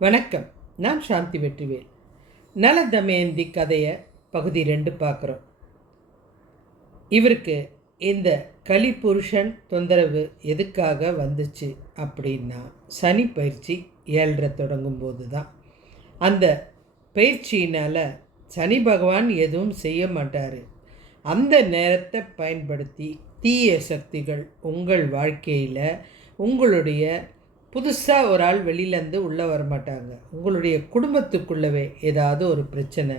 வணக்கம். நான் சாந்தி வெற்றிவேல். நல தமயந்தி கதையை பகுதி 2 பார்க்குறோம். இவருக்கு இந்த கலிபுருஷன் தொந்தரவு எதுக்காக வந்துச்சு அப்படின்னா, சனி பயிற்சி 7:30 தொடங்கும் போது தான். அந்த பயிற்சியினால் சனி பகவான் எதுவும் செய்ய மாட்டார். அந்த நேரத்தை பயன்படுத்தி தீய சக்திகள் உங்கள் வாழ்க்கையில் உங்களுடைய புதுசாக ஒரு ஆள் வெளியிலேருந்து உள்ளே வரமாட்டாங்க. உங்களுடைய குடும்பத்துக்குள்ளவே ஏதாவது ஒரு பிரச்சனை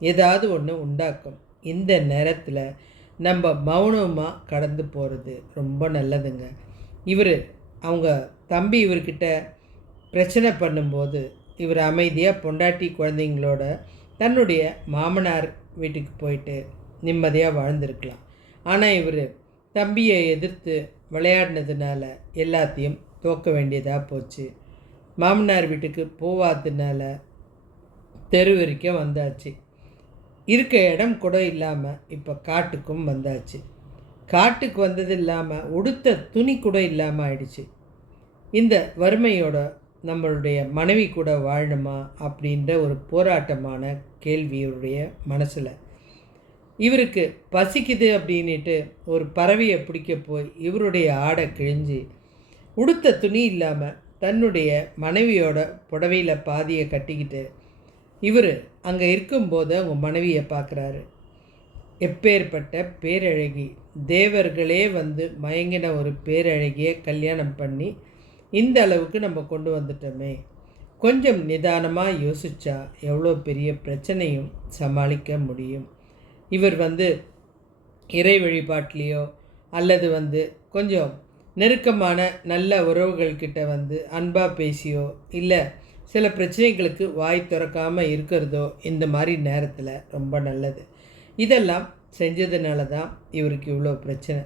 ஏதாவது ஒன்று உண்டாக்கும். இந்த நேரத்தில் நம்ம மௌனமாக கடந்து போகிறது ரொம்ப நல்லதுங்க. அவங்க தம்பி இவர்கிட்ட பிரச்சனை பண்ணும்போது இவர் அமைதியாக பொண்டாட்டி குழந்தைங்களோட தன்னுடைய மாமனார் வீட்டுக்கு போயிட்டு நிம்மதியாக வாழ்ந்திருக்கலாம். ஆனால் இவர் தம்பியை எதிர்த்து விளையாடினதுனால எல்லாத்தையும் தோக்க வேண்டியதாக போச்சு. மாமனார் வீட்டுக்கு போவாததுனால தெரு வரைக்கும் வந்தாச்சு. இருக்க இடம் கூட இல்லாமல் இப்போ காட்டுக்கும் வந்தாச்சு. காட்டுக்கு வந்தது இல்லாமல் உடுத்த துணி கூட இல்லாமல் ஆயிடுச்சு. இந்த வறுமையோட நம்மளுடைய மனைவி கூட வாழணுமா அப்படின்ற ஒரு போராட்டமான கேள்வி இவருடைய மனசில். இவருக்கு பசிக்குது அப்படின்ட்டு ஒரு பறவையை பிடிக்க போய் இவருடைய ஆடை கிழிஞ்சு உடுத்த துணி இல்லாமல் தன்னுடைய மனைவியோட புடவையில் பாதியை கட்டிக்கிட்டு இவர் அங்கே இருக்கும்போது அவங்க மனைவியை பார்க்குறாரு. எப்பேற்பட்ட பேரழகி, தேவர்களே வந்து மயங்கின ஒரு பேரழகியை கல்யாணம் பண்ணி இந்த அளவுக்கு நம்ம கொண்டு வந்துட்டோமே. கொஞ்சம் நிதானமாக யோசித்தா எவ்வளோ பெரிய பிரச்சனையும் சமாளிக்க முடியும். இவர் இறை வழிபாட்டிலையோ அல்லது கொஞ்சம் நெருக்கமான நல்ல உறவுகள்கிட்ட அன்பாக பேசியோ இல்லை சில பிரச்சனைகளுக்கு வாய் திறக்காமல் இருக்கிறதோ இந்த மாதிரி நேரத்தில் ரொம்ப நல்லது. இதெல்லாம் செஞ்சதுனால தான் இவருக்கு இவ்வளோ பிரச்சனை.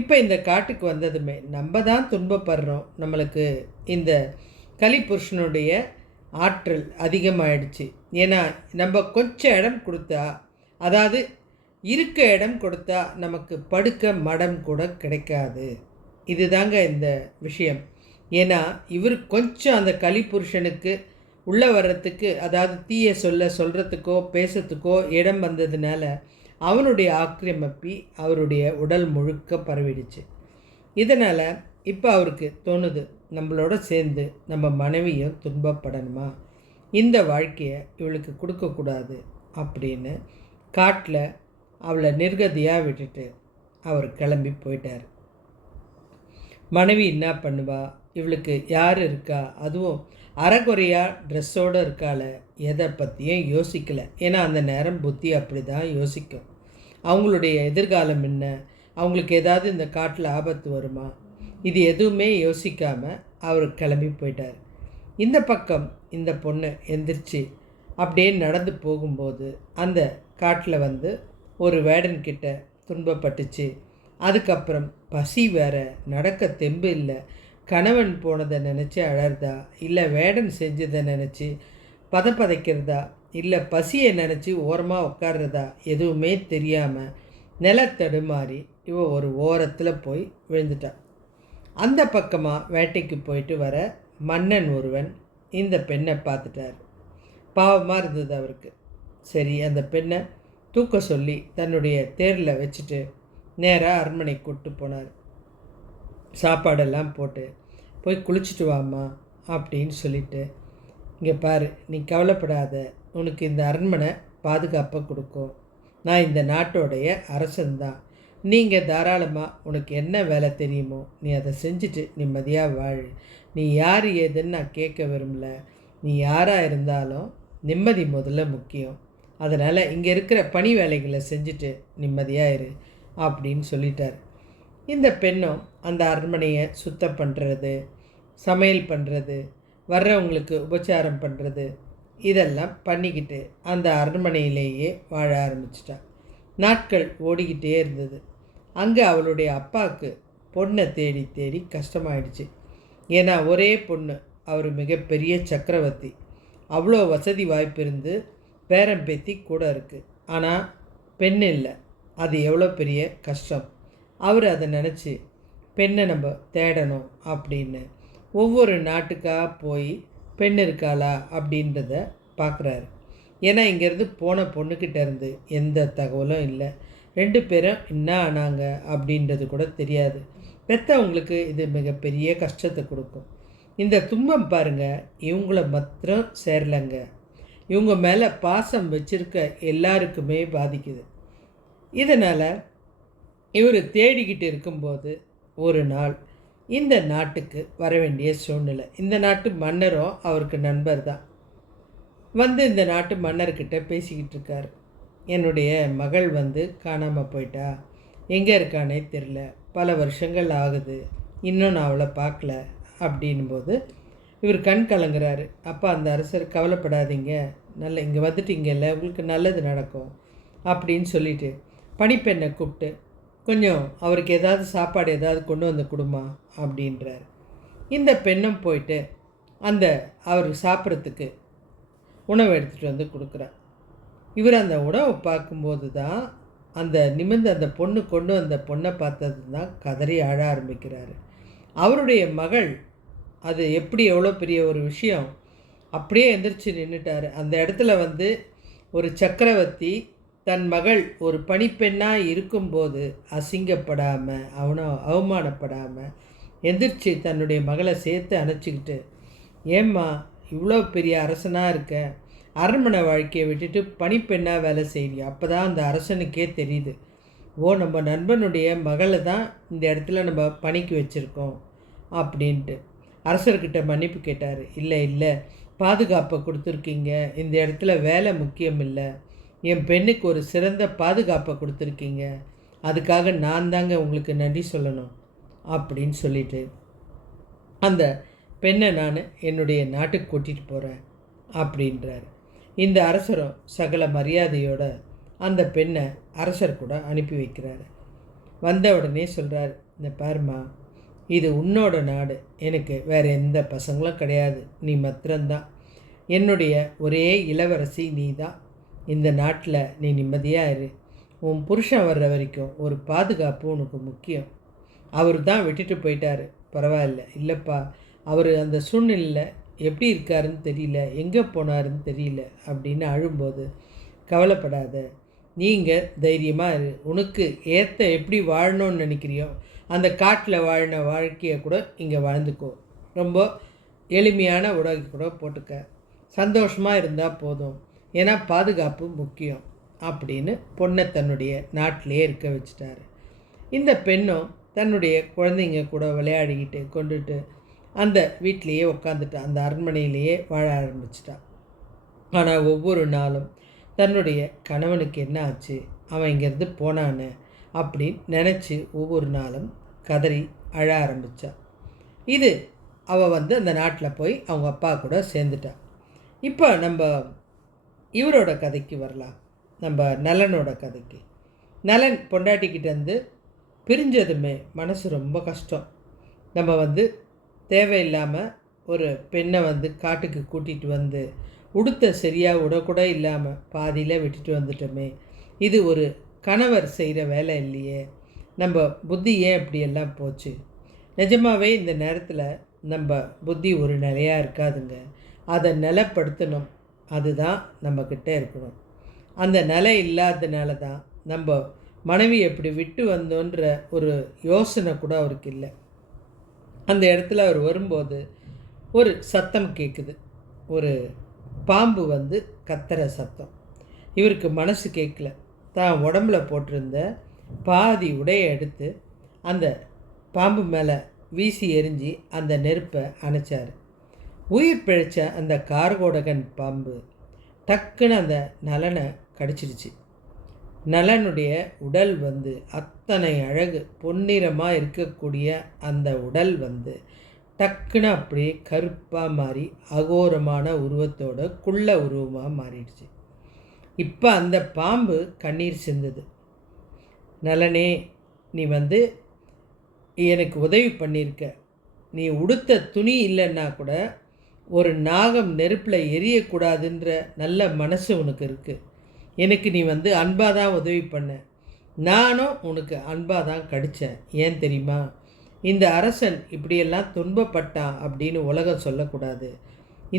இப்போ இந்த காட்டுக்கு வந்ததுமே நம்ம தான் துன்பப்படுறோம். நம்மளுக்கு இந்த கலிபுருஷனுடைய ஆற்றல் அதிகமாகிடுச்சு. ஏன்னா நம்ம கொஞ்சம் இடம் கொடுத்தா, அதாவது இருக்க இடம் கொடுத்தா நமக்கு படுக்க மடம் கூட கிடைக்காது. இதுதாங்க இந்த விஷயம். ஏன்னா இவர் கொஞ்சம் அந்த கலிபுருஷனுக்கு உள்ளே வர்றதுக்கு, அதாவது தீய சொல்கிறதுக்கோ பேசுறதுக்கோ இடம் வந்ததுனால அவனுடைய ஆக்கிரமிப்பி அவருடைய உடல் முழுக்க பரவிடுச்சு. இதனால் இப்போ அவருக்கு தோணுது, நம்மளோட சேர்ந்து நம்ம மனைவியும் துன்பப்படணுமா, இந்த வாழ்க்கையை இவளுக்கு கொடுக்கக்கூடாது அப்படின்னு காட்டில் அவளை நிர்கதியாக விட்டுட்டு அவர் கிளம்பி போயிட்டார். மனைவி என்ன பண்ணுவா, இவளுக்கு யார் இருக்கா, அதுவும் அரைக்குறையாக ட்ரெஸ்ஸோடு இருக்கால, எதை பற்றியும் யோசிக்கலை. ஏன்னா அந்த நேரம் புத்தி அப்படி தான் யோசிக்கும். அவங்களுடைய எதிர்காலம் என்ன, அவங்களுக்கு ஏதாவது இந்த காட்டில் ஆபத்து வருமா, இது எதுவுமே யோசிக்காமல் அவர் கிளம்பி போயிட்டார். இந்த பக்கம் இந்த பொண்ணு எந்திரிச்சு அப்படியே நடந்து போகும்போது அந்த காட்டில் ஒரு வேடன்கிட்ட துன்பப்பட்டுச்சு. அதுக்கப்புறம் பசி வேற, நடக்க தெம்பு இல்லை. கணவன் போனதை நினச்சி அழறதா, இல்லை வேடன் செஞ்சதை நினச்சி பதைக்கிறதா, இல்லை பசியை நினச்சி ஓரமாக உட்கார்றதா, எதுவுமே தெரியாமல் நிலத்தடுமாறி இவ ஒரு ஓரத்தில் போய் விழுந்துட்டான். அந்த பக்கமாக வேட்டைக்கு போயிட்டு வர மன்னன் ஒருவன் இந்த பெண்ணை பார்த்துட்டார். பாவமாக இருந்தது அவருக்கு. சரி, அந்த பெண்ணை தூக்க சொல்லி தன்னுடைய தேரில் வச்சுட்டு நேராக அரண்மனை கூப்பிட்டு போனார். சாப்பாடெல்லாம் போட்டு போய் குளிச்சுட்டு வாம்மா அப்படின்னு சொல்லிட்டு, இங்கே பாரு, நீ கவலைப்படாத, உனக்கு இந்த அரண்மனை பாதுகாப்பாக கொடுக்கும். நான் இந்த நாட்டோடைய அரசன்தான். நீங்கள் தாராளமாக உனக்கு என்ன வேலை தெரியுமோ நீ அதை செஞ்சுட்டு நிம்மதியாக வாழ். நீ யார் ஏதுன்னு நான் கேட்க விரும்பல. நீ யாராக இருந்தாலும் நிம்மதி முதல்ல முக்கியம். அதனால் இங்கே இருக்கிற பணி வேலைகளை செஞ்சுட்டு நிம்மதியாக இரு அப்படின்னு சொல்லிட்டார். இந்த பெண்ணும் அந்த அரண்மனையை சுத்தம் பண்ணுறது, சமையல் பண்ணுறது, வர்றவங்களுக்கு உபச்சாரம் பண்ணுறது, இதெல்லாம் பண்ணிக்கிட்டு அந்த அரண்மனையிலேயே வாழ ஆரம்பிச்சிட்டாள். நாட்கள் ஓடிக்கிட்டே இருந்தது. அங்கே அவளுடைய அப்பாவுக்கு பொண்ணை தேடி தேடி கஷ்டமாயிடுச்சு. ஏன்னா ஒரே பொண்ணு, அவர் மிகப்பெரிய சக்கரவர்த்தி, அவ்வளோ வசதி வாய்ப்பு இருந்து பேரம் பேத்தி கூட இருக்குது. ஆனால் பெண் இல்லை. அது எவ்வளோ பெரிய கஷ்டம். அவர் அதை நினச்சி பெண்ணை நம்ம தேடணும் அப்படின்னு ஒவ்வொரு நாட்டுக்காக போய் பெண் இருக்காளா அப்படின்றத பார்க்குறாரு. ஏன்னா இங்கேருந்து போன பொண்ணுக்கிட்ட இருந்து எந்த தகவலும் இல்லை. 2 பேரும் என்ன ஆனாங்க அப்படின்றது கூட தெரியாது. பெற்றவங்களுக்கு இது மிகப்பெரிய கஷ்டத்தை கொடுக்கும். இந்த துன்பம் பாருங்கள், இவங்கள மாத்திரம் சேரலைங்க, இவங்க மேலே பாசம் வச்சுருக்க எல்லாருக்குமே பாதிக்குது. இதனால் இவர் தேடிக்கிட்டு இருக்கும்போது ஒரு நாள் இந்த நாட்டுக்கு வர வேண்டிய சூழ்நிலை. இந்த நாட்டு மன்னரும் அவருக்கு நண்பர் தான். வந்து இந்த நாட்டு மன்னர்கிட்ட பேசிக்கிட்டு இருக்கார். என்னுடைய மகள் வந்து காணாமல் போயிட்டா, எங்கே இருக்கானே தெரில, பல வருஷங்கள் ஆகுது, இன்னும் நான் அவளை பார்க்கல அப்படின்போது இவர் கண் கலங்குறாரு. அப்போ அந்த அரசர், கவலைப்படாதீங்க, நல்ல இங்கே வந்துட்டீங்கல்ல, உங்களுக்கு நல்லது நடக்கும் அப்படின்னு சொல்லிட்டு பணிப்பெண்ணை கூப்பிட்டு கொஞ்சம் அவருக்கு ஏதாவது சாப்பாடு ஏதாவது கொண்டு வந்து கொடுமா அப்படின்றார். இந்த பெண்ணும் போயிட்டு அந்த அவர் சாப்பிட்றதுக்கு உணவு எடுத்துகிட்டு வந்து கொடுக்குறார். இவர் அந்த உணவை பார்க்கும்போது தான் அந்த நிமிர்ந்து அந்த பொண்ணு கொண்டு வந்த பொண்ணை பார்த்தது தான் கதறி அழ ஆரம்பிக்கிறாரு. அவருடைய மகள், அது எப்படி எவ்வளோ பெரிய ஒரு விஷயம், அப்படியே எந்திரிச்சு நின்றுட்டார். அந்த இடத்துல வந்து ஒரு சக்கரவர்த்தி தன் மகள் ஒரு பணிப்பெண்ணாக இருக்கும்போது அசிங்கப்படாமல் அவமானப்படாமல் எந்திரிச்சு தன்னுடைய மகளை சேர்த்து அணைச்சிக்கிட்டு, ஏம்மா இவ்வளோ பெரிய அரசனாக இருக்க, அரண்மனை வாழ்க்கையை விட்டுட்டு பணிப்பெண்ணாக வேலை செய்யறியா, அப்போ தான் அந்த அரசனுக்கே தெரியுது, ஓ நம்ம நண்பனுடைய மகளை தான் இந்த இடத்துல நம்ம பணிக்கு வச்சுருக்கோம் அப்படின்ட்டு அரசர்கிட்ட மன்னிப்பு கேட்டார். இல்லை பாதுகாப்பை கொடுத்துருக்கீங்க, இந்த இடத்துல வேலை முக்கியம் இல்லை, என் பெண்ணுக்கு ஒரு சிறந்த பாதுகாப்பை கொடுத்துருக்கீங்க, அதுக்காக நான் தாங்க உங்களுக்கு நன்றி சொல்லணும் அப்படின்னு சொல்லிட்டு அந்த பெண்ணை நான் என்னுடைய நாட்டுக்கு கூட்டிகிட்டு போகிறேன் அப்படின்றார். இந்த அரசரும் சகல மரியாதையோட அந்த பெண்ணை அரசர் கூட அனுப்பி வைக்கிறார். வந்த உடனே சொல்கிறார், இந்த பாருமா, இது உன்னோட நாடு, எனக்கு வேறு எந்த பசங்களும் கிடையாது, நீ மாத்திரம்தான், என்னுடைய ஒரே இளவரசி நீ தான், இந்த நாட்டில் நீ நிம்மதியாக இரு, உன் புருஷன் வர்ற வரைக்கும் ஒரு பாதுகாப்பு உனக்கு முக்கியம், அவர் தான் விட்டுட்டு போயிட்டார், பரவாயில்ல, இல்லைப்பா அவர் அந்த சூழ்நிலையில் எப்படி இருக்காருன்னு தெரியல, எங்கே போனாருன்னு தெரியல அப்படின்னு அழும்போது, கவலைப்படாத, நீங்கள் தைரியமாக இரு, உனக்கு ஏற்ற எப்படி வாழணும்னு நினைக்கிறியோ அந்த காட்டில் வாழின வாழ்க்கையை கூட இங்கே வாழ்ந்துக்கோ, ரொம்ப எளிமையான உடை கூட போட்டுக்க, சந்தோஷமாக இருந்தால் போதும், ஏன்னா பாதுகாப்பு முக்கியம் அப்படின்னு பொண்ணை தன்னுடைய நாட்டிலே இருக்க வச்சுட்டாரு. இந்த பெண்ணும் தன்னுடைய குழந்தைங்க கூட விளையாடிக்கிட்டு கொண்டுட்டு அந்த வீட்டிலையே உட்காந்துட்டா, அந்த அரண்மனையிலேயே வாழ ஆரம்பிச்சிட்டா. ஆனால் ஒவ்வொரு நாளும் தன்னுடைய கணவனுக்கு என்ன ஆச்சு, அவன் இங்கேருந்து போனான்னு அப்படின்னு நினச்சி ஒவ்வொரு நாளும் கதறி அழ ஆரம்பித்தா. இது அவள் வந்து அந்த நாட்டில் போய் அவங்க அப்பா கூட சேர்ந்துட்டா. இப்போ நம்ம இவரோட கதைக்கு வரலாம், நம்ம நலனோட கதைக்கு. நலன் பொண்டாட்டிக்கிட்டேருந்து பிரிஞ்சதுமே மனசு ரொம்ப கஷ்டம். நம்ம வந்து தேவையில்லாமல் ஒரு பெண்ணை வந்து காட்டுக்கு கூட்டிகிட்டு வந்து உடுத்த சரியாக உடக்கூட இல்லாமல் பாதியில் விட்டுட்டு வந்துட்டோமே, இது ஒரு கணவர் செய்கிற வேலை இல்லையே, நம்ம புத்தி ஏன் இப்படியெல்லாம் போச்சு. நிஜமாகவே இந்த நேரத்தில் நம்ம புத்தி ஒரு நிலையாக இருக்காதுங்க, அதை நிலைப்படுத்தணும், அதுதான் நம்மக்கிட்ட இருக்கணும். அந்த நிலை இல்லாததுனால தான் நம்ம மனைவி எப்படி விட்டு வந்தோன்ற ஒரு யோசனை கூட அவருக்கு இல்லை. அந்த இடத்துல அவர் வரும்போது ஒரு சத்தம் கேட்குது, ஒரு பாம்பு வந்து கத்துற சத்தம். இவருக்கு மனசு கேட்கல, தான் உடம்புல போட்டிருந்த பாதி உடையை எடுத்து அந்த பாம்பு மேலே வீசி எரிஞ்சு அந்த நெருப்பை அணைச்சார். உயிர் பிழைச்ச அந்த கார்கோடகன் பாம்பு டக்குன்னு அந்த நலனை கடிச்சிடுச்சு. நலனுடைய உடல் வந்து அத்தனை அழகு, பொன்னிறமாக இருக்கக்கூடிய அந்த உடல் வந்து டக்குன்னு அப்படியே கருப்பாக மாறி அகோரமான உருவத்தோட குள்ள உருவமாக மாறிடுச்சு. இப்போ அந்த பாம்பு கண்ணீர் சிந்துது. நலனே, நீ வந்து எனக்கு உதவி பண்ணியிருக்க, நீ உடுத்த துணி இல்லைன்னா கூட ஒரு நாகம் நெருப்பில் எரியக்கூடாதுன்ற நல்ல மனசு உனக்கு இருக்குது, எனக்கு நீ வந்து அன்பாக தான் உதவி பண்ண, நானும் உனக்கு அன்பாக தான் கடித்தேன். ஏன் தெரியுமா, இந்த அரசன் இப்படியெல்லாம் துன்பப்பட்டான் அப்படின்னு உலகம் சொல்லக்கூடாது,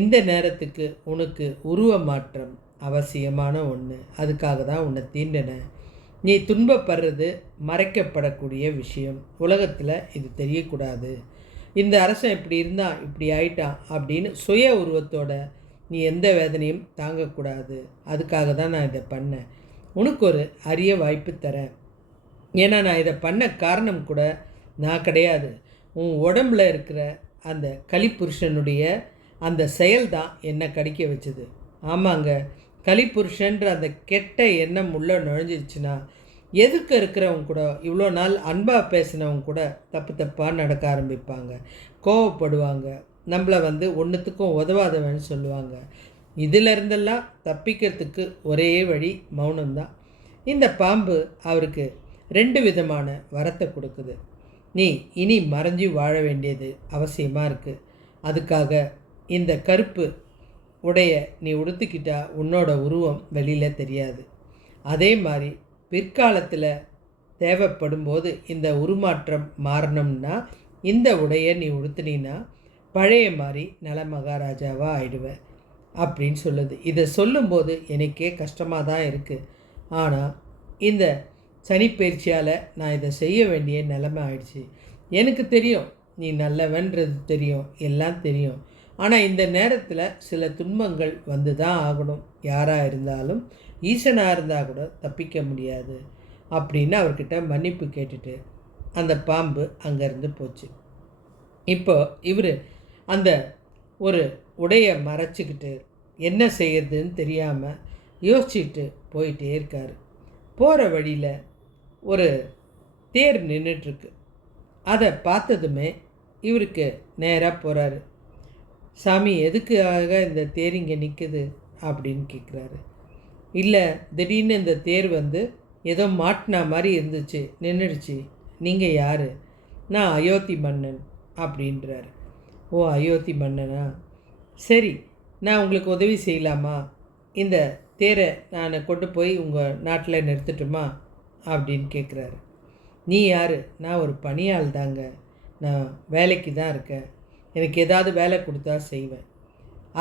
இந்த நேரத்துக்கு உனக்கு உருவ மாற்றம் அவசியமான ஒன்று. அதுக்காக தான் உன்னை தீண்டினேன். நீ துன்பப்படுறது மறைக்கப்படக்கூடிய விஷயம். உலகத்தில் இது தெரியக்கூடாது. இந்த அரசன் இப்படி இருந்தான், இப்படி ஆயிட்டான் அப்படின்னு சுய உருவத்தோட நீ எந்த வேதனையும் தாங்கக்கூடாது. அதுக்காக தான் நான் இதை பண்ணேன். உனக்கு ஒரு அரிய வாய்ப்பு தரேன். ஏன்னா நான் இதை பண்ண காரணம் கூட நான் கிடையாது. உன் உடம்புல இருக்கிற அந்த கலிப்புருஷனுடைய அந்த செயல் தான் என்னை கடிக்க வச்சுது. ஆமாங்க, கலிப்புருஷன்ற அந்த கெட்ட எண்ணம் உள்ளே நுழைஞ்சிருச்சுன்னா எதுக்க இருக்கிறவங்க கூட, இவ்வளோ நாள் அன்பாக பேசினவங்க கூட தப்பாக நடக்க ஆரம்பிப்பாங்க, கோவப்படுவாங்க, நம்மளை ஒன்றுத்துக்கும் உதவாதவன்னு சொல்லுவாங்க. இதிலிருந்தெல்லாம் தப்பிக்கிறதுக்கு ஒரே வழி மௌனம்தான். இந்த பாம்பு அவருக்கு 2 விதமான வரத்தை கொடுக்குது. நீ இனி மறைஞ்சி வாழ வேண்டியது அவசியமாக இருக்குது. அதுக்காக இந்த கருப்பு உடைய நீ உடுத்திக்கிட்டா உன்னோட உருவம் வெளியில் தெரியாது. அதே மாதிரி பிற்காலத்தில் தேவைப்படும் போது இந்த உருமாற்றம் மாறணும்னா இந்த உடையை நீ உடுத்தினா பழைய மாதிரி நல மகாராஜாவாக ஆயிடுவேன் அப்படின்னு சொல்லுது. இதை சொல்லும்போது எனக்கே கஷ்டமாக தான் இருக்குது. ஆனால் இந்த சனிப்பயிற்சியால் நான் இதை செய்ய வேண்டிய நிலைமை ஆயிடுச்சு. எனக்கு தெரியும் நீ நல்லவன்றது தெரியும், எல்லாம் தெரியும். ஆனால் இந்த நேரத்தில் சில துன்பங்கள் வந்து தான் ஆகணும். யாராக இருந்தாலும், ஈசனாக இருந்தால் கூட தப்பிக்க முடியாது அப்படின்னு அவர்கிட்ட மன்னிப்பு கேட்டுட்டு அந்த பாம்பு அங்கேருந்து போச்சு. இப்போ இவர் அந்த ஒரு உடையை மறைச்சிக்கிட்டு என்ன செய்யறதுன்னு தெரியாமல் யோசிச்சுட்டு போயிட்டே இருக்கார். போகிற வழியில் ஒரு தேர் நின்றுட்டுருக்கு. அதை பார்த்ததுமே இவருக்கு நேராக போகிறாரு. சாமி, எதுக்காக இந்த தேர் இங்கே நிற்குது அப்படின்னு கேட்குறாரு. இல்லை, திடீர்னு இந்த தேர் ஏதோ மாட்டினா மாதிரி இருந்துச்சு, நின்றுடுச்சு. நீங்கள் யார்? நான் அயோத்தி மன்னன் அப்படின்றாரு. ஓ, அயோத்தி மன்னனா? சரி, நான் உங்களுக்கு உதவி செய்யலாமா? இந்த தேரை நான் கொண்டு போய் உங்கள் நாட்டில் நிறுத்தட்டுமா அப்படின்னு கேட்குறாரு. நீ யார்? நான் ஒரு பணியாள் தாங்க. நான் வேலைக்கு தான் இருக்கேன். எனக்கு ஏதாவது வேலை கொடுத்தா செய்வேன்.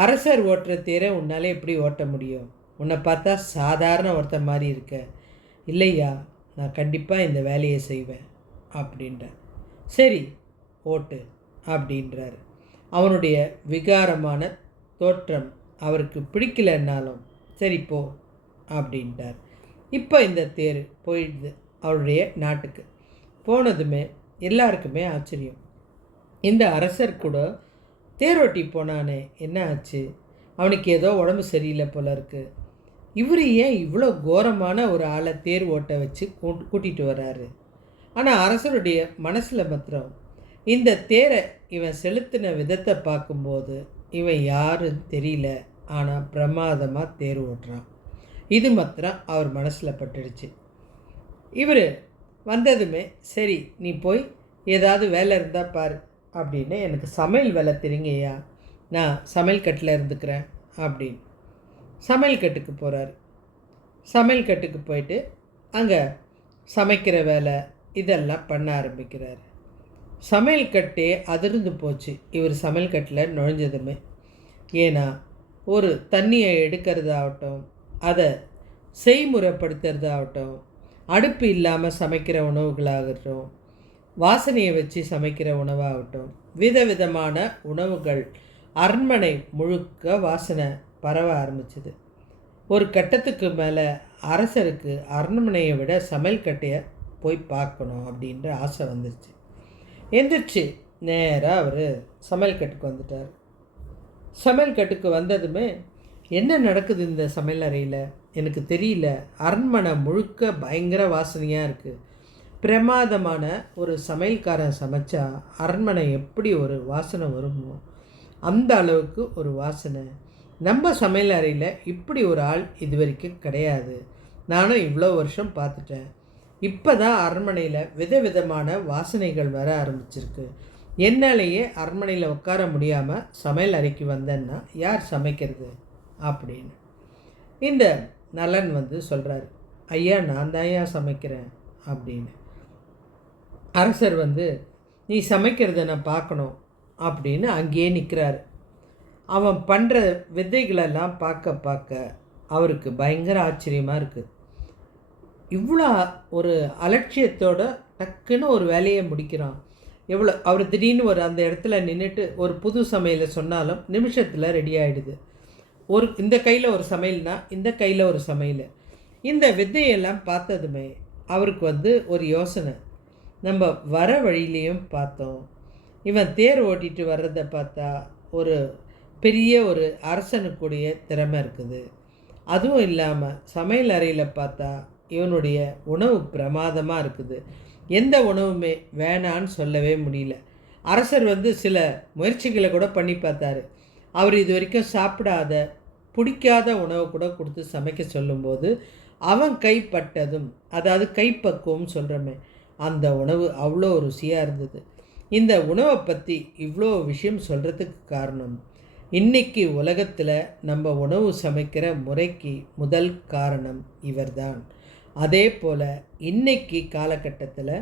அரசர் ஓட்டுற தேரை உன்னால் எப்படி ஓட்ட முடியும்? உன்னை பார்த்தா சாதாரண ஒருத்தர் மாதிரி இருக்க. இல்லையா, நான் கண்டிப்பாக இந்த வேலையை செய்வேன் அப்படின்ற. சரி, ஓட்டு அப்படின்றாரு. அவனுடைய விகாரமான தோற்றம் அவருக்கு பிடிக்கலன்னாலும் சரி போ அப்படின்ட்டார். இப்போ இந்த தேர் போயிடுது அவருடைய நாட்டுக்கு. போனதுமே எல்லாருக்குமே ஆச்சரியம். இந்த அரசர் கூட தேரோட்டி போனானே, என்ன ஆச்சு? அவனுக்கு ஏதோ உடம்பு சரியில்லை போல இருக்குது. இவர் ஏன் இவ்வளோ கோரமான ஒரு ஆளை தேர் ஓட்ட வச்சு கூட்டிகிட்டு வர்றாரு? ஆனால் அரசருடைய மனசில் மாத்திரம் இந்த தேரை இவன் செலுத்தின விதத்தை பார்க்கும்போது இவன் யாருன்னு தெரியல, ஆனால் பிரமாதமாக தேர் ஓட்டுறான். இது மாத்திரம் அவர் மனசில் பட்டுடுச்சு. இவர் வந்ததுமே சரி, நீ போய் ஏதாவது வேலை இருந்தால் பாரு அப்படின்னு, எனக்கு சமையல் வேலை தெரியுங்கய்யா, நான் சமையல் கட்டில் இருந்துக்கிறேன் அப்படின்னு சமையல் கட்டுக்கு போகிறாரு. சமையல் கட்டுக்கு போயிட்டு அங்கே சமைக்கிற வேலை இதெல்லாம் பண்ண ஆரம்பிக்கிறார். சமையல் கட்டே அதிர்ந்து போச்சு இவர் சமையல் கட்டில் நுழைஞ்சதுமே. ஏன்னா ஒரு தண்ணியை எடுக்கிறதாகட்டும், அதை செய்முறைப்படுத்துறதாகட்டும், அடுப்பு இல்லாமல் சமைக்கிற உணவுகளாகட்டும், வாசனையை வச்சு சமைக்கிற உணவாகட்டும், விதவிதமான உணவுகள் அரண்மனை முழுக்க வாசனை பரவ ஆரம்பிச்சுது. ஒரு கட்டத்துக்கு மேலே அரசருக்கு அரண்மனையை விட சமையல் கட்டையை போய் பார்க்கணும் அப்படின்ற ஆசை வந்துடுச்சு. எந்திரிச்சு நேராக அவர் சமையல் கட்டுக்கு வந்துட்டார். சமையல் கட்டுக்கு வந்ததுமே என்ன நடக்குது இந்த சமையல் அறையில் எனக்கு தெரியல. அரண்மனை முழுக்க பயங்கர வாசனையாக இருக்குது. பிரமாதமான ஒரு சமையல்காரன் சமைச்சா அரண்மனை எப்படி ஒரு வாசனை வருமோ அந்த அளவுக்கு ஒரு வாசனை. நம்ம சமையல் அறையில் இப்படி ஒரு ஆள் இது வரைக்கும் கிடையாது. நானும் இவ்வளோ வருஷம் பார்த்துட்டேன். இப்போ தான் அரண்மனையில் விதவிதமான வாசனைகள் வர ஆரம்பிச்சிருக்கு. என்னாலேயே அரண்மனையில் உட்கார முடியாமல் சமையல் அறைக்கு வந்தேன்னா யார் சமைக்கிறது அப்படின்னு இந்த நலன் சொல்கிறாரு. ஐயா, நான் தான்யா சமைக்கிறேன் அப்படின்னு. அரசர் நீ சமைக்கிறத நான் பார்க்கணும் அப்படின்னு அங்கேயே நிற்கிறாரு. அவன் பண்ணுற வித்தைகளெல்லாம் பார்க்க பார்க்க அவருக்கு பயங்கர ஆச்சரியமாக இருக்குது. இவ்வளோ ஒரு அலட்சியத்தோட டக்குன்னு ஒரு வேலையை முடிக்கிறான். எவ்வளோ அவர் திடீர்னு ஒரு அந்த இடத்துல நின்றுட்டு ஒரு புது சமையலை சொன்னாலும் நிமிஷத்தில் ரெடி ஆகிடுது. இந்த கையில் ஒரு சமையல்னா இந்த கையில் ஒரு சமையல். இந்த வித்தையெல்லாம் பார்த்ததுமே அவருக்கு ஒரு யோசனை. நம்ம வர வழியிலையும் பார்த்தோம், இவன் தேர் ஓட்டிகிட்டு வர்றதை பார்த்தா ஒரு பெரிய ஒரு அரசனுக்குடைய திறமை இருக்குது. அதுவும் இல்லாமல் சமையல் அறையில் பார்த்தா இவனுடைய உணவு பிரமாதமாக இருக்குது. எந்த உணவுமே வேணான்னு சொல்லவே முடியல. அரசர் சில முயற்சிகளை கூட பண்ணி பார்த்தாரு. அவர் இது வரைக்கும் சாப்பிடாத பிடிக்காத உணவை கூட கொடுத்து சமைக்க சொல்லும்போது அவன் கைப்பட்டதும், அதாவது கைப்பக்குவம் சொல்கிறோமே, அந்த உணவு அவ்வளோ ருசியாக இருந்தது. இந்த உணவை பற்றி இவ்வளோ விஷயம் சொல்கிறதுக்கு காரணம், இன்றைக்கி உலகத்தில் நம்ம உணவு சமைக்கிற முறைக்கு முதல் காரணம் இவர்தான். அதே போல் இன்றைக்கி காலகட்டத்தில்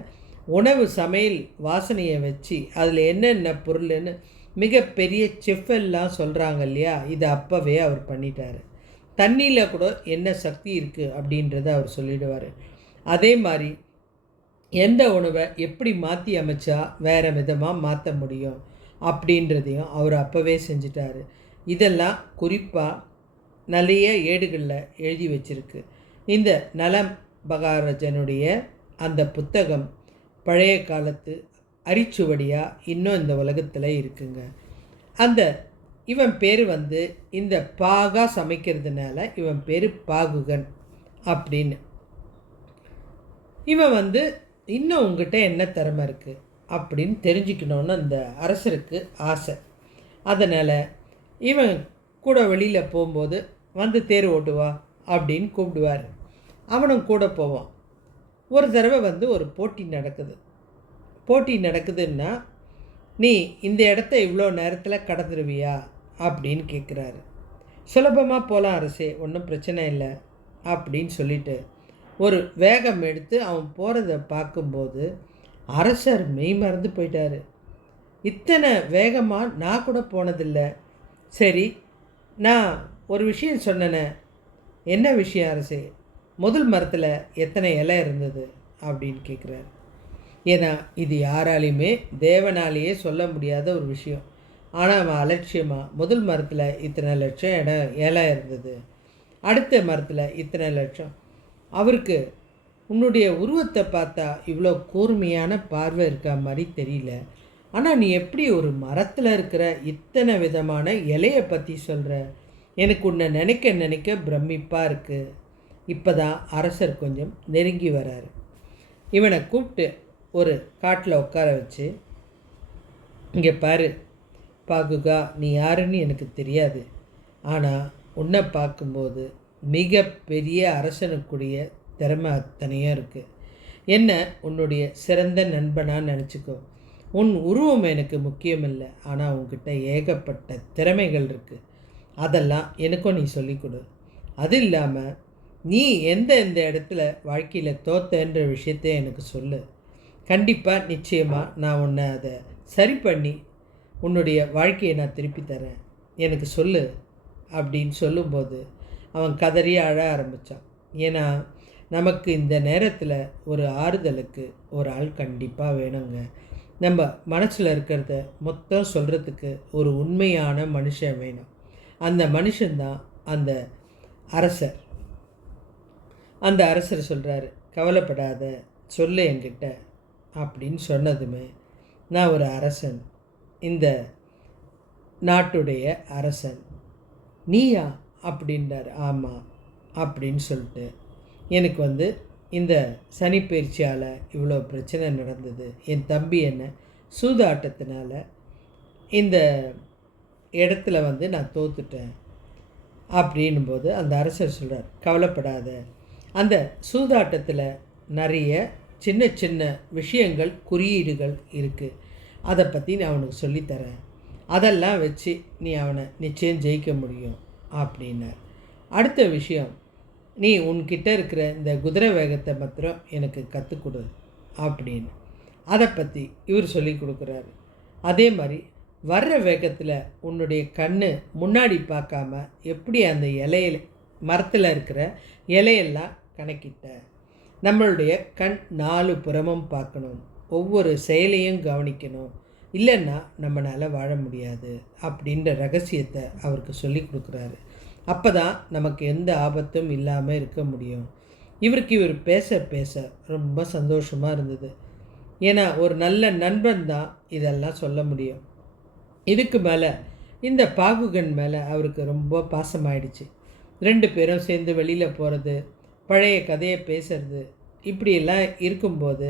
உணவு சமையல் வாசனையை வச்சு அதில் என்னென்ன பொருள்னு மிகப்பெரிய செஃப்பெல்லாம் சொல்கிறாங்க இல்லையா, இது அப்போவே அவர் பண்ணிட்டார். தண்ணியில் கூட என்ன சக்தி இருக்குது அப்படின்றத அவர் சொல்லிடுவார். அதே மாதிரி எந்த உணவை எப்படி மாற்றி அமைச்சா வேறு விதமாக மாற்ற முடியும் அப்படின்றதையும் அவர் அப்போவே செஞ்சிட்டார். இதெல்லாம் குறிப்பாக நிறைய ஏடுகளில் எழுதி வச்சிருக்கு. இந்த நலம் பகாரஜனுடைய அந்த புத்தகம் பழைய காலத்து அரிச்சுவடியாக இன்னும் இந்த உலகத்தில் இருக்குங்க. இவன் பேர் இந்த பாகா சமைக்கிறதுனால இவன் பேர் பாகுகன் அப்படின்னு. இவன் இன்னும் உங்ககிட்ட என்ன திறமை இருக்குது அப்படின்னு தெரிஞ்சுக்கணுன்னு அந்த அரசருக்கு ஆசை. அதனால் இவன் கூட வெளியில் போகும்போது தேர் ஓட்டுவா அப்படின்னு கூப்பிடுவார். அவனும் கூட போவான். ஒரு தடவை ஒரு போட்டி நடக்குது. போட்டி நடக்குதுன்னா, நீ இந்த இடத்த இவ்வளோ நேரத்தில் கடந்துருவியா அப்படின்னு கேட்குறாரு. சுலபமாக போகலாம் அரசே, ஒன்றும் பிரச்சனை இல்லை அப்படின்னு சொல்லிட்டு ஒரு வேகம் எடுத்து அவன் போகிறத பார்க்கும்போது அரசர் மெய் மறந்து போயிட்டார். இத்தனை வேகமாக நான் கூட போனதில்லை. சரி, நான் ஒரு விஷயம் சொன்னேனே, என்ன விஷயம் அரசே? முதல் மரத்தில் எத்தனை இலை இருந்தது அப்படின்னு கேட்குறாரு. ஏன்னா இது யாராலையுமே தேவனாலேயே சொல்ல முடியாத ஒரு விஷயம். ஆனால் அவன் அலட்சியமாக முதல் மரத்தில் இத்தனை லட்சம் இலை இருந்தது, அடுத்த மரத்தில் இத்தனை லட்சம். அவருக்கு உன்னுடைய உருவத்தை பார்த்தா இவ்வளோ கூர்மையான பார்வை இருக்க மாதிரி தெரியல, ஆனால் நீ எப்படி ஒரு மரத்தில் இருக்கிற இத்தனை விதமான இலையை பற்றி சொல்கிற? எனக்கு உன்னை நினைக்க நினைக்க பிரமிப்பாக இருக்குது. இப்போ தான் அரசர் கொஞ்சம் நெருங்கி வராரு. இவனை கூப்பிட்டு ஒரு காட்டில் உட்கார வச்சு, இங்கே பாரு பாகுகா, நீ யாருன்னு எனக்கு தெரியாது, ஆனால் உன்னை பார்க்கும்போது மிக பெரிய அரசனுக்குரிய திறமை அத்தனையும் இருக்குது. என்ன உன்னுடைய சிறந்த நண்பனாக நினச்சிக்கோ. உன் உருவம் எனக்கு முக்கியமில்லை, ஆனால் உன்கிட்ட ஏகப்பட்ட திறமைகள் இருக்குது. அதெல்லாம் எனக்கும் நீ சொல்லிக் கொடு. அது இல்லாமல் நீ எந்த இடத்துல வாழ்க்கையில் தோத்தன்ற விஷயத்தை எனக்கு சொல்லு. கண்டிப்பாக நிச்சயமாக நான் உன்னை அதை சரி பண்ணி உன்னுடைய வாழ்க்கையை நான் திருப்பி தரேன், எனக்கு சொல்லு அப்படின்னு சொல்லும்போது அவன் கதறி அழ ஆரம்பித்தான். ஏன்னா நமக்கு இந்த நேரத்தில் ஒரு ஆறுதலுக்கு ஒரு ஆள் கண்டிப்பாக வேணுங்க. நம்ம மனசில் இருக்கிறத மொத்தம் சொல்கிறதுக்கு ஒரு உண்மையான மனுஷன் வேணும். அந்த மனுஷன்தான் அந்த அரசர். அந்த அரசர் சொல்கிறாரு, கவலைப்படாத, சொல்லு என்கிட்ட அப்படின்னு சொன்னதுமே, நான் ஒரு அரசன், இந்த நாட்டுடைய அரசன். நீயா அப்படின்றார். ஆமாம் அப்படின்னு சொல்லிட்டு, எனக்கு இந்த சனி பயிற்சியால் இவ்வளோ பிரச்சனை நடந்தது. என் தம்பி என்ன சூதாட்டத்தினால இந்த இடத்துல நான் தோத்துட்டேன் அப்படின்னும்போது அந்த அரசர் சொல்கிறார், கவலைப்படாத, அந்த சூதாட்டத்தில் நிறைய சின்ன சின்ன விஷயங்கள், குறியீடுகள் இருக்குது, அதை பற்றி நான் அவனுக்கு சொல்லித்தரேன், அதெல்லாம் வச்சு நீ அவனை நிச்சயம் ஜெயிக்க முடியும் அப்படின்னார். அடுத்த விஷயம், நீ உன்கிட்ட இருக்கிற இந்த குதிரை வேகத்தை மாத்திரம் எனக்கு கற்றுக் கொடு அப்படின்னு அதை பற்றி இவர் சொல்லி கொடுக்குறாரு. அதே மாதிரி வர்ற வேகத்தில் உன்னுடைய கண்ணு முன்னாடி பார்க்காம எப்படி அந்த இலையில மரத்தில் இருக்கிற இலையெல்லாம் கணக்கிட்ட. நம்மளுடைய கண் 4 புறமும் பார்க்கணும், ஒவ்வொரு செயலையும் கவனிக்கணும், இல்லைன்னா நம்மளால் வாழ முடியாது அப்படின்ற ரகசியத்தை அவருக்கு சொல்லி கொடுக்குறாரு. அப்போ தான் நமக்கு எந்த ஆபத்தும் இல்லாமல் இருக்க முடியும். இவர் பேச பேச ரொம்ப சந்தோஷமாக இருந்தது. ஏன்னா ஒரு நல்ல நண்பன் தான் இதெல்லாம் சொல்ல முடியும். இதுக்கு மேலே இந்த பாகுகன் மேலே அவருக்கு ரொம்ப பாசமாயிடுச்சு. 2 பேரும் சேர்ந்து வெளியில் போகிறது, பழைய கதையை பேசுறது, இப்படியெல்லாம் இருக்கும்போது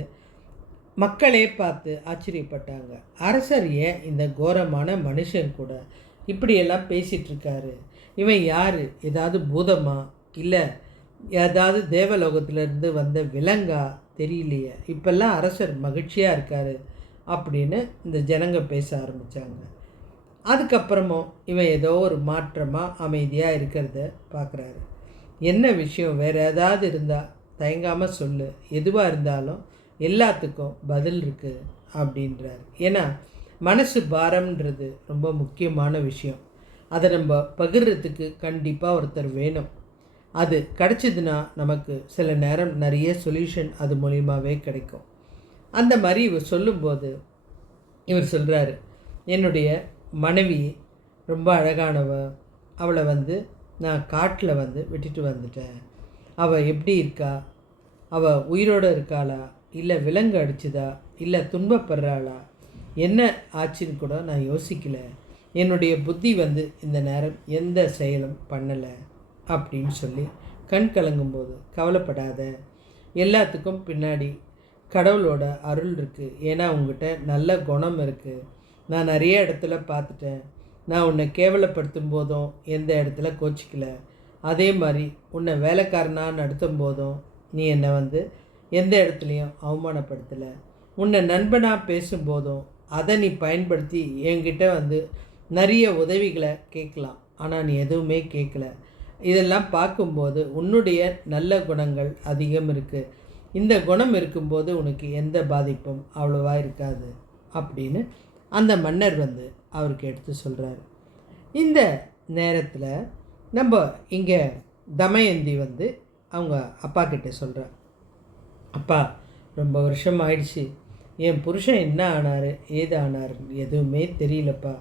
மக்களே பார்த்து ஆச்சரியப்பட்டாங்க. அரசர் ஏன் இந்த கோரமான மனுஷன் கூட இப்படியெல்லாம் பேசிகிட்ருக்காரு? இவன் யார்? ஏதாவது பூதமா? இல்லை ஏதாவது தேவலோகத்திலேருந்து வந்த விலங்கா? தெரியலையே. இப்பெல்லாம் அரசர் மகிழ்ச்சியாக இருக்கார் அப்படின்னு இந்த ஜனங்க பேச ஆரம்பித்தாங்க. அதுக்கப்புறமும் இவன் ஏதோ ஒரு மாற்றமாக அமைதியாக இருக்கிறத பார்க்குறாரு. என்ன விஷயம்? வேறு ஏதாவது இருந்தால் தயங்காமல் சொல்லு, எதுவாக இருந்தாலும் எல்லாத்துக்கும் பதில் இருக்குது அப்படின்றார். ஏன்னா மனசு பாரம்ன்றது ரொம்ப முக்கியமான விஷயம். அதை நம்ம பகிர்றதுக்கு கண்டிப்பாக ஒருத்தர் வேணும். அது கிடச்சிதுன்னா நமக்கு சில நேரம் நிறைய சொல்யூஷன் அது மூலியமாகவே கிடைக்கும். அந்த மாதிரி இவர் சொல்லும்போது இவர் சொல்கிறாரு, என்னுடைய மனைவி ரொம்ப அழகானவ, அவளை நான் காட்டில் விட்டுட்டு வந்துட்டேன். அவள் எப்படி இருக்கா? அவள் உயிரோடு இருக்காளா, இல்லை விலங்கு அடிச்சுதா, இல்லை துன்பப்படுறாளா, என்ன ஆச்சுன்னு கூட நான் யோசிக்கலை. என்னுடைய புத்தி இந்த நேரம் எந்த செயலும் பண்ணலை அப்படின்னு சொல்லி கண் கலங்கும்போது கவலைப்படாத, எல்லாத்துக்கும் பின்னாடி கடவுளோட அருள் இருக்குது. ஏன்னா உங்ககிட்ட நல்ல குணம் இருக்குது. நான் நிறைய இடத்துல பார்த்துட்டேன். நான் உன்னை கேவலப்படுத்தும் போதும் எந்த இடத்துல கோச்சிக்கலை. அதே மாதிரி உன்னை வேலைக்காரனாக நடத்தும் போதும் நீ என்னை எந்த இடத்துலையும் அவமானப்படுத்தலை. உன்னை நண்பனாக பேசும்போதும் அதை நீ பயன்படுத்தி என்கிட்ட நிறைய உதவிகளை கேட்கலாம். ஆனால் நீ எதுவுமே கேட்கல. இதெல்லாம் பார்க்கும்போது உன்னுடைய நல்ல குணங்கள் அதிகம் இருக்குது. இந்த குணம் இருக்கும்போது உனக்கு எந்த பாதிப்பும் அவ்வளோவா இருக்காது அப்படின்னு அந்த மன்னர் அவருக்கு எடுத்து சொல்கிறாரு. இந்த நேரத்தில் நம்ம இங்கே தமயந்தி அவங்க அப்பா கிட்டே சொல்கிறார், அப்பா ரொம்ப வருஷம் ஆயிடுச்சு, என் புருஷன் என்ன ஆனார் ஏது ஆனார் எதுவுமே தெரியலப்பா.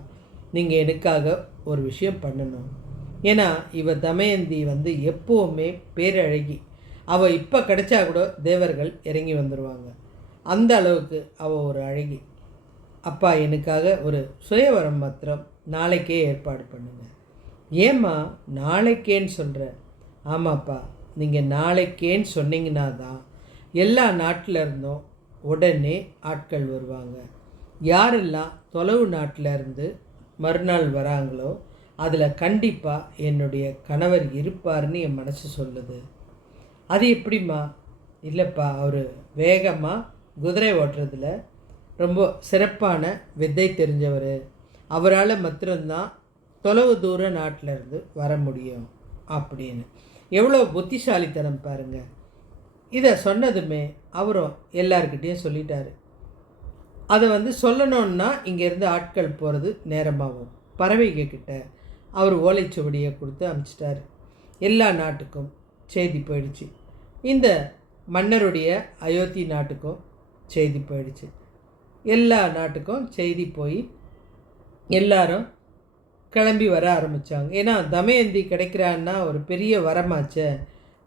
நீங்கள் எனக்காக ஒரு விஷயம் பண்ணணும். ஏன்னா இவ தமயந்தி எப்போவுமே பேரழகி. அவள் இப்போ கிடைச்சா கூட தேவர்கள் இறங்கி வந்துடுவாங்க. அந்த அளவுக்கு அவள் ஒரு அழகி. அப்பா எனக்காக ஒரு சுயவரம் மாத்திரம் நாளைக்கே ஏற்பாடு பண்ணுங்க. ஏம்மா நாளைக்கேன்னு சொல்கிற? ஆமாப்பா, நீங்கள் நாளைக்கேன்னு சொன்னீங்கன்னா தான் எல்லா நாட்டில் இருந்தும் உடனே ஆட்கள் வருவாங்க. யாரெல்லாம் தொலைவு நாட்டில் இருந்து மறுநாள் வராங்களோ அதில் கண்டிப்பாக என்னுடைய கணவர் இருப்பார்னு என் மனசு சொல்லுது. அது எப்படிம்மா? இல்லைப்பா, அவர் வேகமாக குதிரை ஓட்டுறதுல ரொம்ப சிறப்பான வித்தை தெரிஞ்சவர். அவரால் மாத்திரம்தான் தொலைவு தூர நாட்டிலேருந்து வர முடியும் அப்படின்னு. எவ்வளோ புத்திசாலித்தனம் பாருங்கள். இதை சொன்னதுமே அவரும் எல்லார்கிட்டேயும் சொல்லிட்டாரு. அதை சொல்லணுன்னா இங்கேருந்து ஆட்கள் போகிறது நேரமாகும். பறவைகிட்ட அவர் ஓலைச்சுவடியை கொடுத்து அனுப்பிச்சிட்டாரு. எல்லா நாட்டுக்கும் செய்தி போயிடுச்சு. இந்த மன்னருடைய அயோத்தி நாட்டுக்கும் செய்தி போயிடுச்சு. எல்லா நாட்டுக்கும் செய்தி போய் எல்லாரும் கிளம்பி வர ஆரம்பித்தாங்க. ஏன்னா தமயந்தி கிடைக்கிறான்னா ஒரு பெரிய வரமாச்சே.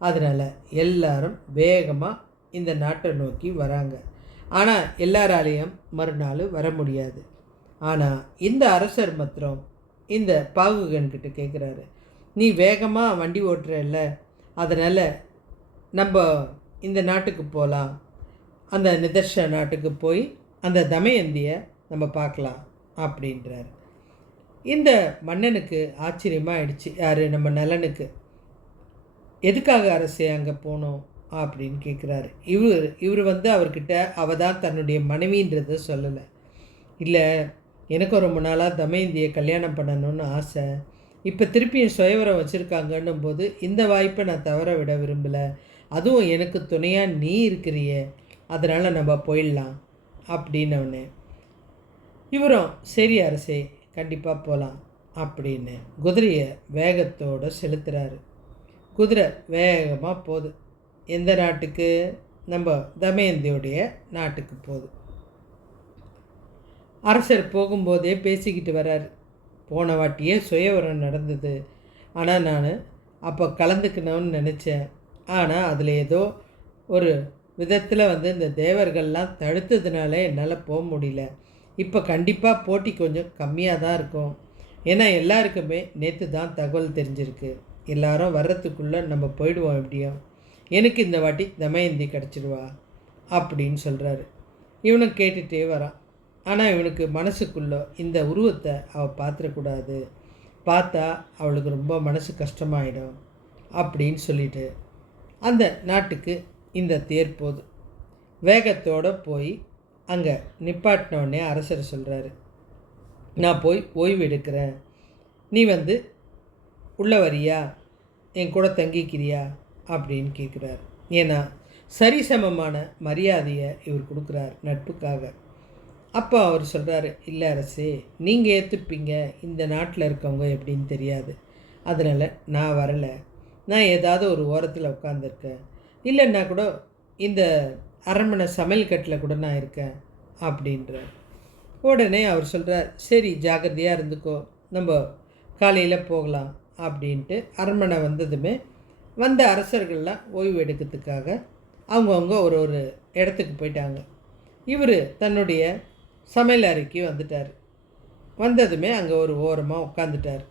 அதனால் எல்லாரும் வேகமாக இந்த நாட்டை நோக்கி வராங்க. ஆனால் எல்லாராலையும் மறுநாள் வர முடியாது. ஆனால் இந்த அரசர் மாத்திரம் இந்த பாகுகன்கிட்ட கேட்குறாரு, நீ வேகமாக வண்டி ஓட்டுறல்ல, அதனால் நம்ம இந்த நாட்டுக்கு போகலாம், அந்த நிதர்ஷ நாட்டுக்கு போய் அந்த தமயந்தியை நம்ம பார்க்கலாம் அப்படின்றார். இந்த மன்னனுக்கு ஆச்சரியமாக ஆயிடுச்சு. யார்? நம்ம நலனுக்கு. எதுக்காக அரசே அங்கே போனோம் அப்படின்னு கேட்குறாரு. இவர் அவர்கிட்ட அவள் தான் தன்னுடைய மனைவின்றதை சொல்லலை. இல்லை, எனக்கும் ரொம்ப நாளாக தமயந்தியை கல்யாணம் பண்ணணும்னு ஆசை. இப்போ திருப்பியும் சுயவரம் வச்சுருக்காங்கன்னும் போது இந்த வாய்ப்பை நான் தவற விட விரும்பலை. அதுவும் எனக்கு துணையாக நீ இருக்கிறியே, அதனால் நம்ம போயிடலாம் அப்படின்னவனே. இவரும் சரி அரசே, கண்டிப்பாக போகலாம் அப்படின்னு குதிரையை வேகத்தோடு செலுத்துகிறாரு. குதிரை வேகமாக போகுது. எந்த நாட்டுக்கு? நம்ம தமயந்தியோடைய நாட்டுக்கு போகுது. அரசர் போகும்போதே பேசிக்கிட்டு வர்றார். போன வாட்டியே சுயவரம் நடந்தது, ஆனால் நான் அப்போ கலந்துக்கணும்னு நினச்சேன். ஆனால் அதில் ஏதோ ஒரு விதத்தில் இந்த தேவர்கள்லாம் தடுத்ததுனால என்னால் போக முடியல. இப்போ கண்டிப்பாக போட்டி கொஞ்சம் கம்மியாக தான் இருக்கும். ஏன்னா எல்லாருக்குமே நேற்று தான் தகவல் தெரிஞ்சிருக்கு. எல்லாரும் வர்றதுக்குள்ளே நம்ம போயிடுவோம். எப்படியும் எனக்கு இந்த வாட்டி தமயந்தி கிடச்சிடுவா அப்படின்னு சொல்கிறாரு. இவனும் கேட்டுகிட்டே வரான். ஆனால் இவனுக்கு மனசுக்குள்ளே இந்த உருவத்தை அவள் பார்த்துடக்கூடாது, பார்த்தா அவளுக்கு ரொம்ப மனசு கஷ்டமாயிடும் அப்படின்னு சொல்லிட்டு அந்த நாட்டுக்கு இந்த தேர் போகுது. வேகத்தோடு போய் அங்கே நிப்பாட்டினோடனே அரசர் சொல்கிறாரு, நான் போய் ஓய்வு எடுக்கிறேன், நீ உள்ள வரியா, என் கூட தங்கிக்கிறியா அப்படின்னு கேட்குறாரு. ஏன்னா சரிசமமான மரியாதையை இவர் கொடுக்குறார் நட்புக்காக. அப்போ அவர் சொல்கிறாரு, இல்லை அரசே, நீங்கள் ஏற்றுப்பீங்க, இந்த நாட்டில் இருக்கவங்க எப்படின்னு தெரியாது, அதனால் நான் வரலை. நான் ஏதாவது ஒரு ஓரத்தில் உட்காந்துருக்கேன், இல்லைன்னா கூட இந்த அரண்மனை சமையல் கட்டில் கூட நான் இருக்கேன் அப்படின்றார். உடனே அவர் சொல்கிறார், சரி ஜாக்கிரதையாக இருந்துக்கோ, நம்ம காலையில் போகலாம் அப்படின்ட்டு அரண்மனை வந்ததுமே வந்த அரசர்கள்லாம் ஓய்வு எடுக்கிறதுக்காக அவங்கவுங்க ஒரு ஒரு இடத்துக்கு போயிட்டாங்க. இவர் தன்னுடைய சமையல் அறைக்கு வந்துட்டார். வந்ததுமே அங்கே ஒரு ஓரமாக உட்காந்துட்டார்.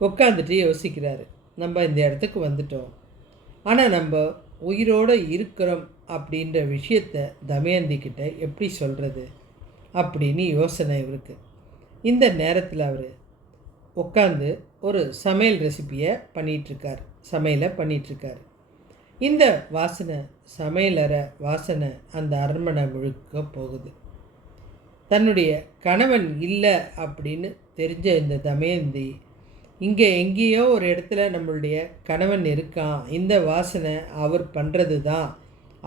உட்காந்துட்டு யோசிக்கிறாரு, நம்ம இந்த இடத்துக்கு வந்துட்டோம், ஆனால் நம்ம உயிரோடு இருக்கிறோம் அப்படின்ற விஷயத்தை தமயந்திக்கிட்ட எப்படி சொல்கிறது அப்படின்னு யோசனை இவருக்கு. இந்த நேரத்தில் அவர் உட்காந்து ஒரு சமையல் ரெசிப்பியை சமையலை பண்ணிகிட்ருக்கார். இந்த வாசனை, சமையலறை வாசனை அந்த அரண்மனை முழுக்க போகுது. தன்னுடைய கணவன் இல்லை அப்படின்னு தெரிஞ்ச இந்த தமயந்தி, இங்கே எங்கேயோ ஒரு இடத்துல நம்மளுடைய கணவன் இருக்கான், இந்த வாசனை அவர் பண்ணுறது தான்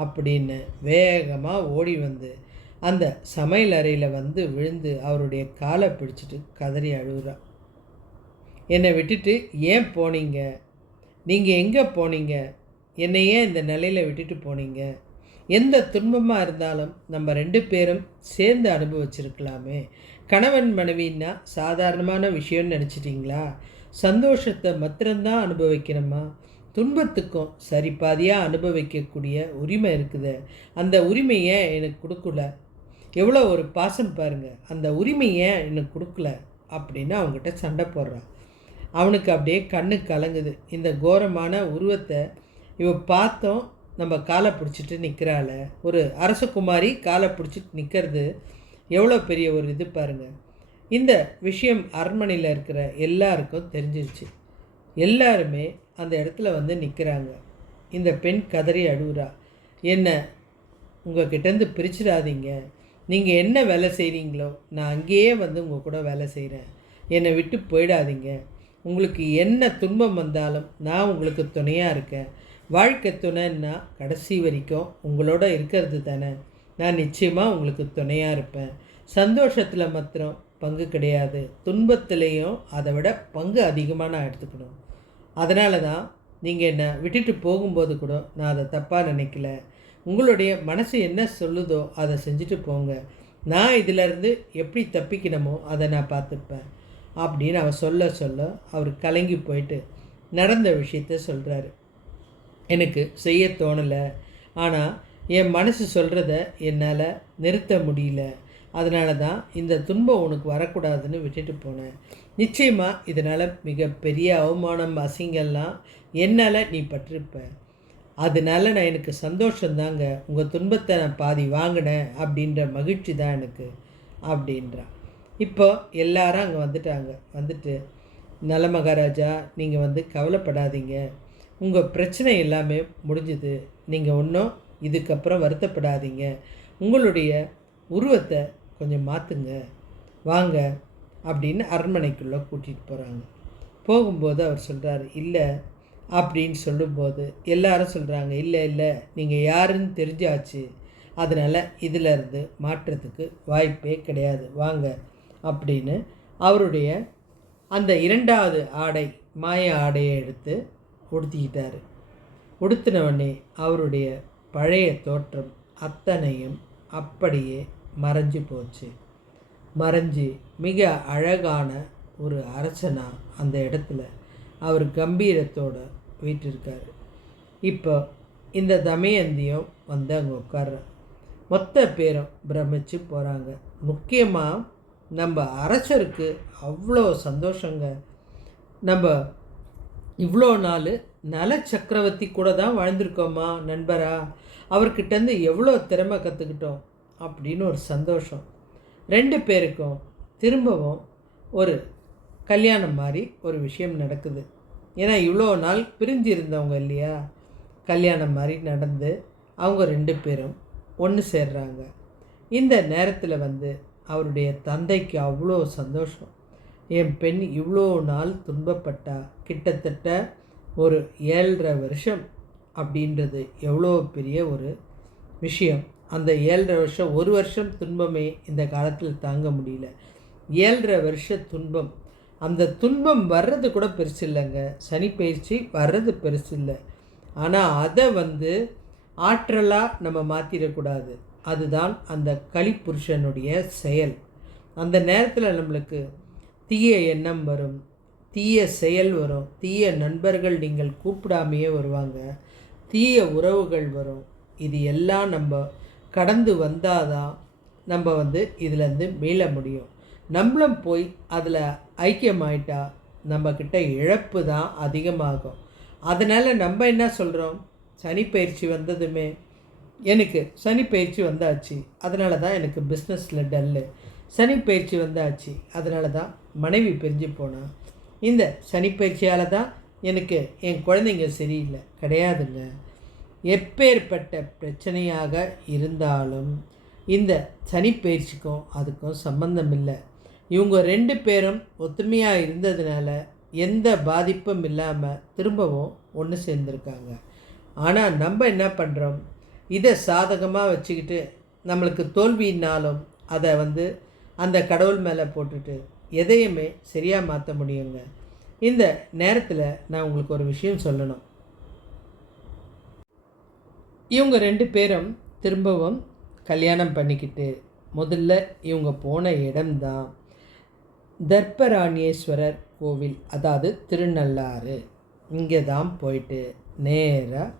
அப்படின்னு வேகமாக ஓடி அந்த சமையல் அறையில் விழுந்து அவருடைய காலை பிடிச்சிட்டு கதறி அழுகுறா. என்னை விட்டுட்டு ஏன் போனீங்க? நீங்கள் எங்கே போனீங்க? என்னை ஏன் இந்த நிலையில் விட்டுட்டு போனீங்க? எந்த துன்பமாக இருந்தாலும் நம்ம 2 பேரும் சேர்ந்து அனுபவிச்சிருக்கலாமே. கணவன் மனைவின்னா சாதாரணமான விஷயம்னு நினச்சிட்டிங்களா? சந்தோஷத்தை மாத்திரம்தான் அனுபவிக்கணுமா? துன்பத்துக்கும் சரிபாதியாக அனுபவிக்கக்கூடிய உரிமை இருக்குது. அந்த உரிமையை எனக்கு கொடுக்கல. எவ்வளோ ஒரு பாசம் பாருங்கள், அந்த உரிமையை எனக்கு கொடுக்கல அப்படின்னு அவங்ககிட்ட சண்டை போடுறான். அவனுக்கு அப்படியே கண்ணு கலங்குது. இந்த கோரமான உருவத்தை இவ பார்த்தோம், நம்ம காலை பிடிச்சிட்டு நிற்கிறாள். ஒரு அரசகுமாரி காலை பிடிச்சிட்டு நிற்கிறது எவ்வளோ பெரிய ஒரு இது பாருங்கள். இந்த விஷயம் அரண்மனையில் இருக்கிற எல்லாருக்கும் தெரிஞ்சிருச்சு. எல்லாருமே அந்த இடத்துல நிற்கிறாங்க. இந்த பெண் கதறி அழுகுறா, என்ன உங்கள் கிட்டேருந்து பிரிச்சிடாதீங்க, நீங்கள் என்ன வேலை செய்கிறீங்களோ நான் அங்கேயே உங்கள் கூட வேலை செய்கிறேன், என்னை விட்டு போயிடாதீங்க, உங்களுக்கு என்ன துன்பம் வந்தாலும் நான் உங்களுக்கு துணையாக இருக்கேன். வாழ்க்கை துணைன்னா கடைசி வரைக்கும் உங்களோட இருக்கிறது தானே, நான் நிச்சயமாக உங்களுக்கு துணையாக இருப்பேன். சந்தோஷத்தில் மாத்திரம் பங்கு கிடையாது, துன்பத்துலேயும் அதை விட பங்கு அதிகமாக நான் எடுத்துக்கணும். அதனால தான் நீங்கள் என்னை விட்டுட்டு போகும்போது கூட நான் அதை தப்பாக நினைக்கல. உங்களுடைய மனசு என்ன சொல்லுதோ அதை செஞ்சுட்டு போங்க, நான் இதிலேருந்து எப்படி தப்பிக்கணுமோ அதை நான் பார்த்துப்பேன் அப்படின்னு அவர் சொல்ல அவர் கலங்கி போயிட்டு நடந்த விஷயத்த சொல்கிறாரு. எனக்கு செய்ய தோணலை, ஆனால் என் மனசு சொல்கிறத என்னால் நிறுத்த முடியல, அதனால தான் இந்த துன்பம் உனக்கு வரக்கூடாதுன்னு விட்டுட்டு போனேன். நிச்சயமாக இதனால் மிகப்பெரிய அவமானம் அசிங்கெல்லாம் என்னால் நீ பட்டிருப்ப, அதனால நான் எனக்கு சந்தோஷந்தாங்க, உங்கள் துன்பத்தை நான் பாதி வாங்கினேன் அப்படின்ற மகிழ்ச்சி தான் எனக்கு அப்படின்றான். இப்போ எல்லாரும் அங்கே வந்துட்டாங்க. நல மகாராஜா, நீங்கள் கவலைப்படாதீங்க, உங்கள் பிரச்சனை எல்லாமே முடிஞ்சுது, நீங்கள் ஒன்றும் இதுக்கப்புறம் வருத்தப்படாதீங்க, உங்களுடைய உருவத்தை கொஞ்சம் மாற்றுங்க வாங்க அப்படின்னு அரண்மனைக்குள்ளே கூட்டிகிட்டு போகிறாங்க. போகும்போது அவர் சொல்கிறார், இல்லை அப்படின்னு சொல்லும்போது எல்லாரும் சொல்கிறாங்க, இல்லை இல்லை, நீங்கள் யாருன்னு தெரிஞ்சாச்சு, அதனால் இதிலிருந்து மாற்றத்துக்கு வாய்ப்பே கிடையாது, வாங்க அப்படின்னு அவருடைய அந்த 2வது ஆடை மாய ஆடையை எடுத்து உடுத்திக்கிட்டார். உடுத்தினவொடனே அவருடைய பழைய தோற்றம் அத்தனையும் அப்படியே மறைஞ்சு போச்சு. மறைஞ்சு மிக அழகான ஒரு அரசனாக அந்த இடத்துல அவர் கம்பீரத்தோடு வீட்டிருக்கார். இப்போ இந்த தமயந்தியும் வந்து அங்கே உட்கார்ற மொத்த பேரும் பிரமிச்சு போகிறாங்க. முக்கியமாக நம்ம அரசருக்கு அவ்வளோ சந்தோஷங்க. நம்ம இவ்வளோ நாள் நல சக்கரவர்த்தி கூட தான் வாழ்ந்திருக்கோமா நண்பரா, அவர்கிட்டேருந்து எவ்வளோ திறமை கற்றுக்கிட்டோம் அப்படின்னு ஒரு சந்தோஷம். 2 பேருக்கும் திரும்பவும் ஒரு கல்யாணம் மாதிரி ஒரு விஷயம் நடக்குது. ஏன்னா இவ்வளோ நாள் பிரிஞ்சு இருந்தவங்க இல்லையா, கல்யாணம் மாதிரி நடந்து அவங்க 2 பேரும் ஒன்று சேர்றாங்க. இந்த நேரத்தில் வந்து அவருடைய தந்தைக்கு அவ்வளோ சந்தோஷம். என் பெண் இவ்வளோ நாள் துன்பப்பட்டா, கிட்டத்தட்ட ஒரு 7.5 வருஷம் அப்படின்றது எவ்வளோ பெரிய ஒரு விஷயம். அந்த 7.5 வருஷம், 1 வருஷம் துன்பமே இந்த காலத்தில் தாங்க முடியல. 7.5 வருஷ துன்பம், அந்த துன்பம் வர்றது கூட பெருசு இல்லைங்க, சனி பயிற்சி வர்றது பெருசு இல்லை. ஆனால் அதை வந்து ஆற்றலாக நம்ம மாற்றிடக்கூடாது. அதுதான் அந்த கலிப்புருஷனுடைய செயல். அந்த நேரத்தில் நம்மளுக்கு தீய எண்ணம் வரும், தீய செயல் வரும், தீய நண்பர்கள் நீங்கள் கூப்பிடாமையே வருவாங்க, தீய உறவுகள் வரும். இது எல்லாம் நம்ம கடந்து வந்தால் தான் நம்ம வந்து இதிலேருந்து மீள முடியும். நம்மளும் போய் அதில் ஐக்கியமாயிட்டா நம்மக்கிட்ட இழப்பு தான் அதிகமாகும். அதனால் நம்ம என்ன சொல்கிறோம், சனி பயிற்சி வந்ததுமே எனக்கு சனி பயிற்சி வந்தாச்சு, அதனால தான் எனக்கு பிஸ்னஸில் டல்லு, சனி பயிற்சி வந்தாச்சு அதனால தான் மனைவி பிரிஞ்சு போனால், இந்த சனி பயிற்சியால் தான் எனக்கு என் குழந்தைங்க சரியில்லை. கிடையாதுங்க. எப்பேற்பட்ட பிரச்சனையாக இருந்தாலும் இந்த சனி பயிற்சிக்கும் அதுக்கும் சம்பந்தம் இல்லை. இவங்க 2 பேரும் ஒத்துமையாக இருந்ததுனால எந்த பாதிப்பும் இல்லாமல் திரும்பவும் ஒன்று சேர்ந்துருக்காங்க. ஆனால் நம்ம என்ன பண்ணுறோம், இதை சாதகமாக வச்சுக்கிட்டு நம்மளுக்கு தோல்வினாலும் அதை வந்து அந்த கடவுள் மேலே போட்டுட்டு எதையுமே சரியாக மாற்ற முடியுங்க. இந்த நேரத்தில் நான் உங்களுக்கு ஒரு விஷயம் சொல்லணும். இவங்க 2 பேரும் திரும்பவும் கல்யாணம் பண்ணிக்கிட்டு முதல்ல இவங்க போன இடம்தான் தர்ப்பராணியேஸ்வரர் கோவில், அதாவது திருநள்ளாறு. இங்கே தான் போயிட்டு நேராக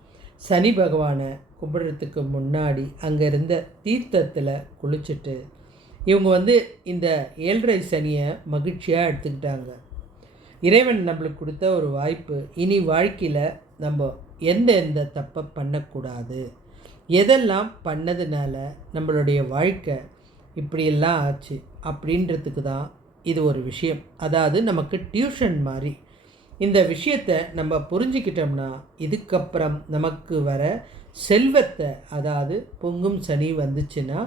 சனி பகவானை கும்பிட்றதுக்கு முன்னாடி அங்கே இருந்த தீர்த்தத்தில் குளிச்சுட்டு இவங்க வந்து இந்த 7.5 சனியை மகிழ்ச்சியாக எடுத்துக்கிட்டாங்க. இறைவன் நம்மளுக்கு கொடுத்த ஒரு வாய்ப்பு. இனி வாழ்க்கையில் நம்ம எந்த தப்பை பண்ணக்கூடாது, எதெல்லாம் பண்ணதுனால நம்மளுடைய வாழ்க்கை இப்படியெல்லாம் ஆச்சு அப்படின்றதுக்கு தான் இது ஒரு விஷயம். அதாவது நமக்கு டியூஷன் மாதிரி. இந்த விஷயத்தை நம்ம புரிஞ்சிக்கிட்டோம்னா இதுக்கப்புறம் நமக்கு வர செல்வத்தை, அதாவது பொங்கும் சனி வந்துச்சுன்னா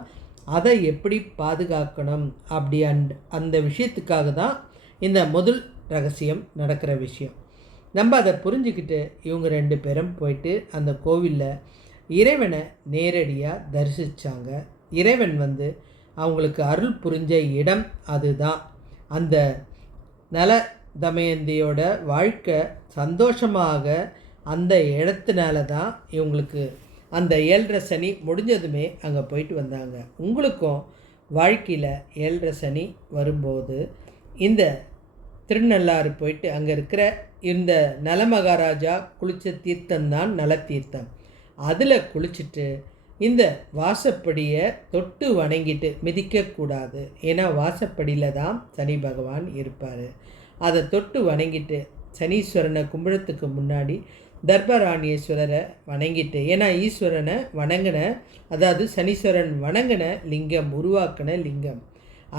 அதை எப்படி பாதுகாக்கணும் அப்படி அந்த விஷயத்துக்காக தான் இந்த முதல் ரகசியம் நடக்கிற விஷயம். நம்ம அதை புரிஞ்சுக்கிட்டு இவங்க 2 பேரும் போயிட்டு அந்த கோவிலில் இறைவனை நேரடியாக தரிசித்தாங்க. இறைவன் வந்து அவங்களுக்கு அருள் புரிஞ்ச இடம் அதுதான். அந்த நல தமயந்தியோட வாழ்க்கை சந்தோஷமாக அந்த இடத்துனால தான் இவங்களுக்கு அந்த 7.5 சனி முடிஞ்சதுமே அங்கே போயிட்டு வந்தாங்க. உங்களுக்கும் வாழ்க்கையில் 7.5 சனி வரும்போது இந்த திருநள்ளாறு போயிட்டு அங்கே இருக்கிற இந்த நலமகாராஜா குளித்த தீர்த்தம்தான் நல தீர்த்தம். அதில் குளிச்சுட்டு இந்த வாசப்படியை தொட்டு வணங்கிட்டு மிதிக்கக்கூடாது, ஏன்னா வாசப்படியில் தான் சனி பகவான் இருப்பார். அதை தொட்டு வணங்கிட்டு சனீஸ்வரனை கும்பிடத்துக்கு முன்னாடி தர்ப்பராணியேஸ்வரரை வணங்கிட்டு, ஏன்னா ஈஸ்வரனை வணங்கின, அதாவது சனீஸ்வரன் வணங்கின லிங்கம், உருவாக்கின லிங்கம்,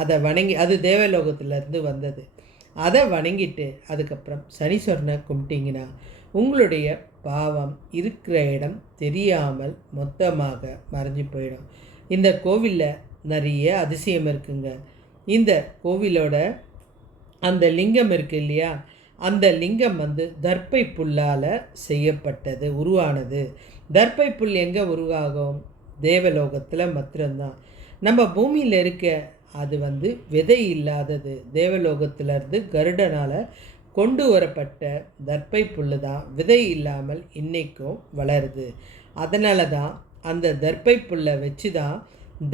அதை வணங்கி, அது தேவலோகத்திலேருந்து வந்தது, அதை வணங்கிட்டு அதுக்கப்புறம் சனீஸ்வரனை கும்பிட்டிங்கன்னா உங்களுடைய பாவம் இருக்கிற இடம் தெரியாமல் மொத்தமாக மறைஞ்சு போயிடும். இந்த கோவிலில் நிறைய அதிசயம் இருக்குங்க. இந்த கோவிலோட அந்த லிங்கம் இருக்குது இல்லையா, அந்த லிங்கம் வந்து தர்ப்பை புல்லால் செய்யப்பட்டது, உருவானது. தர்ப்பை புல் எங்கே உருவாகும்? தேவலோகத்தில் மாத்திரம்தான். நம்ம பூமியில் இருக்க அது விதை இல்லாதது. தேவலோகத்திலேருந்து கருடனால் கொண்டு வரப்பட்ட தர்ப்பை புல்லு தான் விதை இல்லாமல் இன்றைக்கும் வளருது. அதனால தான் அந்த தர்ப்பை புல்லை வச்சு தான்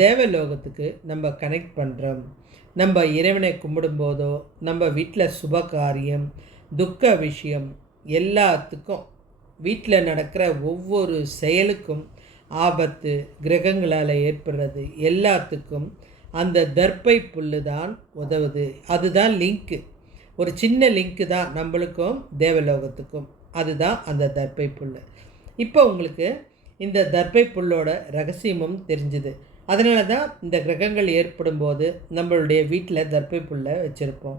தேவலோகத்துக்கு நம்ம கனெக்ட் பண்ணுறோம். நம்ம இறைவனை கும்பிடும்போதோ, நம்ம வீட்டில் சுப காரியம், துக்க விஷயம் எல்லாத்துக்கும், வீட்டில் நடக்கிற ஒவ்வொரு செயலுக்கும், ஆபத்து கிரகங்களால் ஏற்படுறது எல்லாத்துக்கும் அந்த தர்ப்பை புல்லு தான் உதவுது. அதுதான் லிங்க்கு. ஒரு சின்ன லிங்க்கு தான் நம்மளுக்கும் தேவலோகத்துக்கும். அதுதான் அந்த தர்ப்பை புல். இப்போ உங்களுக்கு இந்த தர்ப்பை புல்லோட ரகசியமும் தெரிஞ்சுது. அதனால தான் இந்த கிரகங்கள் ஏற்படும் போது நம்மளுடைய வீட்டில் தர்ப்பை புல்லை வச்சுருப்போம்.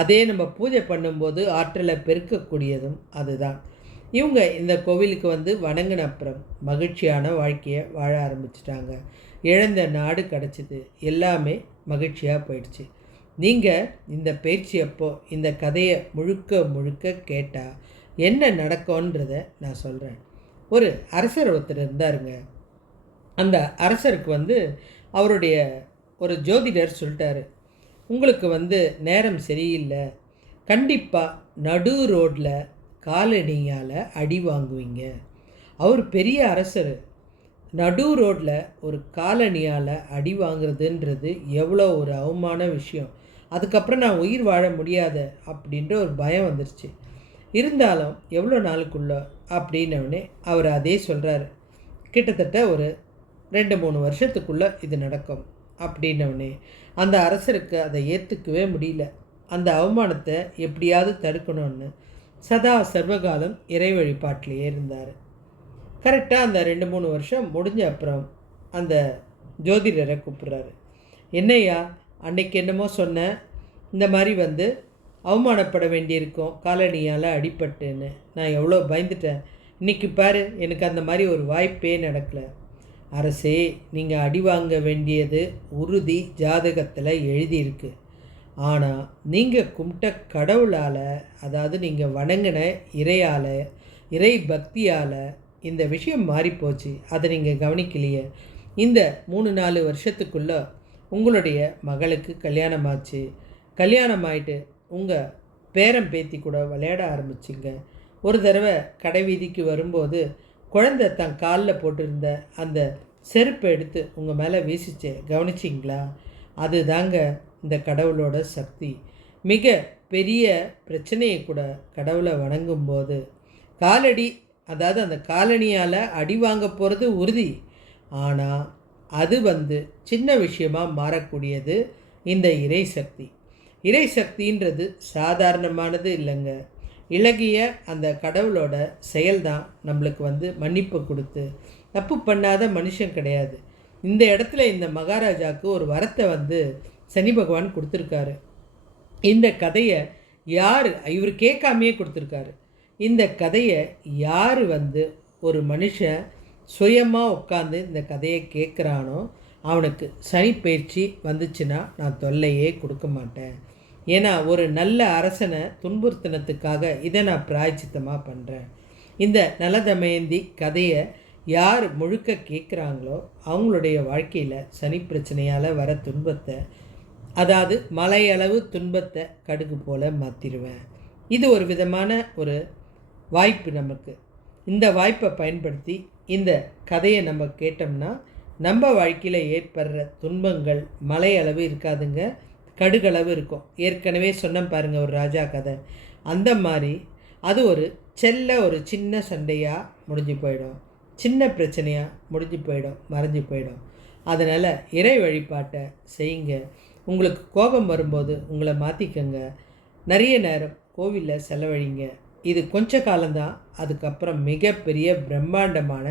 அதே நம்ம பூஜை பண்ணும்போது ஆற்றலை பெருக்கக்கூடியதும் அதுதான். இவங்க இந்த கோவிலுக்கு வணங்கின அப்புறம் மகிழ்ச்சியான வாழ்க்கையை வாழ ஆரம்பிச்சிட்டாங்க. இழந்த நாடு கிடச்சிது, எல்லாமே மகிழ்ச்சியாக போயிடுச்சு. நீங்கள் இந்த பேச்சு அப்போ இந்த கதையை முழுக்க முழுக்க கேட்டால் என்ன நடக்கும்ன்றதை நான் சொல்கிறேன். ஒரு அரசர் ஒருத்தர் இருந்தாருங்க. அந்த அரசருக்கு அவருடைய ஒரு ஜோதிடர் சொல்லிட்டாரு, உங்களுக்கு நேரம் சரியில்லை, கண்டிப்பாக நடு ரோட்டில் காலணியால் அடி வாங்குவீங்க. அவர் பெரிய அரசர். நடு ரோட்டில் ஒரு காலணியால் அடி வாங்குறதுன்றது எவ்வளோ ஒரு அவமான விஷயம். அதுக்கப்புறம் நான் உயிர் வாழ முடியாத அப்படின்ற ஒரு பயம் வந்துருச்சு. இருந்தாலும் எவ்வளோ நாளுக்குள்ளே அப்படின்னவனே அவர் அதே சொல்கிறாரு. கிட்டத்தட்ட ஒரு 2-3 வருஷத்துக்குள்ளே இது நடக்கும் அப்படின்னவனே அந்த அரசருக்கு அதை ஏற்றுக்கவே முடியல. அந்த அவமானத்தை எப்படியாவது தடுக்கணும்னு சதா சர்வகாலம் இறை வழிபாட்டிலேயே இருந்தார். கரெக்டாக அந்த 2-3 வருஷம் முடிஞ்ச அப்புறம் அந்த ஜோதிடரை கூப்பிட்றாரு. என்னையா, அன்னைக்கு என்னமோ சொன்னேன், இந்த மாதிரி அவமானப்பட வேண்டியிருக்கும் காலணியால் அடிபட்டுன்னு. நான் எவ்வளோ பயந்துட்டேன். இன்றைக்கி பாரு, எனக்கு அந்த மாதிரி ஒரு வாய்ப்பே நடக்கலை. அரசே, நீங்கள் அடி வாங்க வேண்டியது உறுதி ஜாதகத்தில் எழுதியிருக்கு. ஆனால் நீங்கள் கும்பிட்ட கடவுளால், அதாவது நீங்கள் வணங்கின இறையால், இறை பக்தியால் இந்த விஷயம் மாறிப்போச்சு. அதை நீங்கள் கவனிக்கலையே. இந்த 3-4 வருஷத்துக்குள்ளே உங்களுடைய மகளுக்கு கல்யாணம் ஆச்சு. கல்யாணம் ஆகிட்டு உங்கள் பேரம் பேத்தி கூட விளையாட ஆரம்பிச்சிங்க. ஒரு தடவை கடை வீதிக்கு வரும்போது குழந்தை தன் காலில் போட்டிருந்த அந்த செருப்பை எடுத்து உங்கள் மேலே வீசிச்சு, கவனிச்சிங்களா? அது தாங்க இந்த கடவுளோட சக்தி. மிக பெரிய பிரச்சனையை கூட கடவுளை வணங்கும்போது காலடி, அதாவது அந்த காலணியால் அடி வாங்க போகிறது உறுதி. ஆனால் அது சின்ன விஷயமாக மாறக்கூடியது இந்த இறை சக்தி. இறை சக்தின்றது சாதாரணமானது இல்லைங்க. இலகிய அந்த கடவுளோட செயல்தான் நம்மளுக்கு மன்னிப்பு கொடுத்து, தப்பு பண்ணாத மனுஷன் கிடையாது. இந்த இடத்துல இந்த மகாராஜாவுக்கு ஒரு வரத்தை சனி பகவான் கொடுத்துருக்காரு. இந்த கதையை யார், இவர் கேட்காமையே கொடுத்துருக்காரு. இந்த கதையை யார் ஒரு மனுஷன் சுயமாக உட்காந்து இந்த கதையை கேட்குறானோ அவனுக்கு சனி பயிற்சி வந்துச்சுன்னா நான் தொல்லையே கொடுக்க மாட்டேன். ஏன்னா ஒரு நல்ல அரசனை துன்புறுத்தினத்துக்காக இதை நான் பிராயச்சித்தமாக பண்ணுறேன். இந்த நலதமயந்தி கதையை யார் முழுக்க கேட்குறாங்களோ அவங்களுடைய வாழ்க்கையில் சனி பிரச்சனையால் வர துன்பத்தை, அதாவது மலையளவு துன்பத்தை கடுகு போல் மாற்றிடுவேன். இது ஒரு விதமான ஒரு வாய்ப்பு நமக்கு. இந்த வாய்ப்பை பயன்படுத்தி இந்த கதையை நம்ம கேட்டோம்னா நம்ம வாழ்க்கையில் ஏற்படுற துன்பங்கள் மலையளவு இருக்காதுங்க, கடுகளவு இருக்கும். ஏற்கனவே சொன்னேன் பாருங்கள் ஒரு ராஜா கதை. அந்த மாதிரி அது ஒரு ஒரு சின்ன சண்டையாக முடிஞ்சு போயிடும், சின்ன பிரச்சனையாக முடிஞ்சு போயிடும், மறைஞ்சு போயிடும். அதனால் இறை வழிபாட்டை செய்யுங்க. உங்களுக்கு கோபம் வரும்போது உங்களை மாற்றிக்கங்க. நிறைய நேரம் கோவிலில் செலவழிங்க. இது கொஞ்ச காலம்தான். அதுக்கப்புறம் மிகப்பெரிய பிரம்மாண்டமான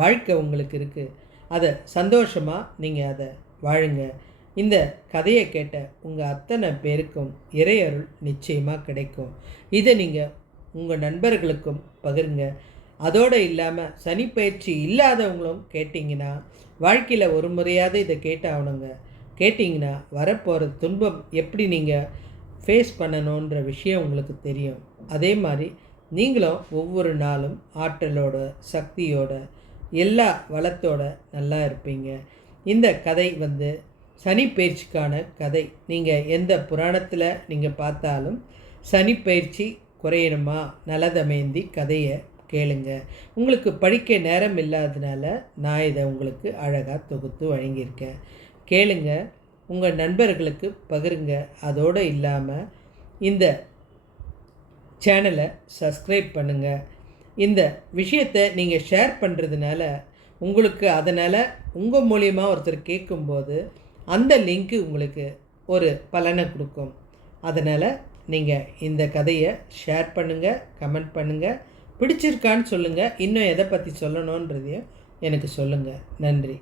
வாழ்க்கை உங்களுக்கு இருக்குது. அதை சந்தோஷமாக நீங்கள் அதை வாழுங்க. இந்த கதையை கேட்ட உங்கள் அத்தனை பேருக்கும் இறையருள் நிச்சயமாக கிடைக்கும். இதை நீங்கள் உங்கள் நண்பர்களுக்கும் பகிருங்க. அதோடு இல்லாமல் சனி பயிற்சி இல்லாதவங்களும் கேட்டிங்கன்னா, வாழ்க்கையில் ஒரு முறையாவது இதை கேட்டாகணுங்க. கேட்டிங்கன்னா வரப்போகிற துன்பம் எப்படி நீங்கள் ஃபேஸ் பண்ணணுன்ற விஷயம் உங்களுக்கு தெரியும். அதே மாதிரி நீங்களும் ஒவ்வொரு நாளும் ஆற்றலோட, சக்தியோட, எல்லா வளத்தோட நல்லா இருப்பீங்க. இந்த கதை சனி பயிற்சிக்கான கதை. நீங்கள் எந்த புராணத்தில் நீங்கள் பார்த்தாலும் சனி பயிற்சி குறையணுமா நலதமயந்தி கதையை கேளுங்க. உங்களுக்கு படிக்க நேரம் இல்லாததுனால நான் இதை உங்களுக்கு அழகாக தொகுத்து வழங்கியிருக்கேன். கேளுங்க, உங்கள் நண்பர்களுக்கு பகிருங்க. அதோடு இல்லாமல் இந்த சேனலை சப்ஸ்கிரைப் பண்ணுங்கள். இந்த விஷயத்தை நீங்கள் ஷேர் பண்ணுறதுனால உங்களுக்கு அதனால் உங்கள் மூலிமா ஒருத்தர் கேட்கும்போது அந்த லிங்க்கு உங்களுக்கு ஒரு பலனை கொடுக்கும். அதனால் நீங்கள் இந்த கதையை ஷேர் பண்ணுங்கள், கமெண்ட் பண்ணுங்கள், பிடிச்சிருக்கான்னு சொல்லுங்கள். இன்னும் எதை பற்றி சொல்லணுன்றதையும் எனக்கு சொல்லுங்கள். நன்றி.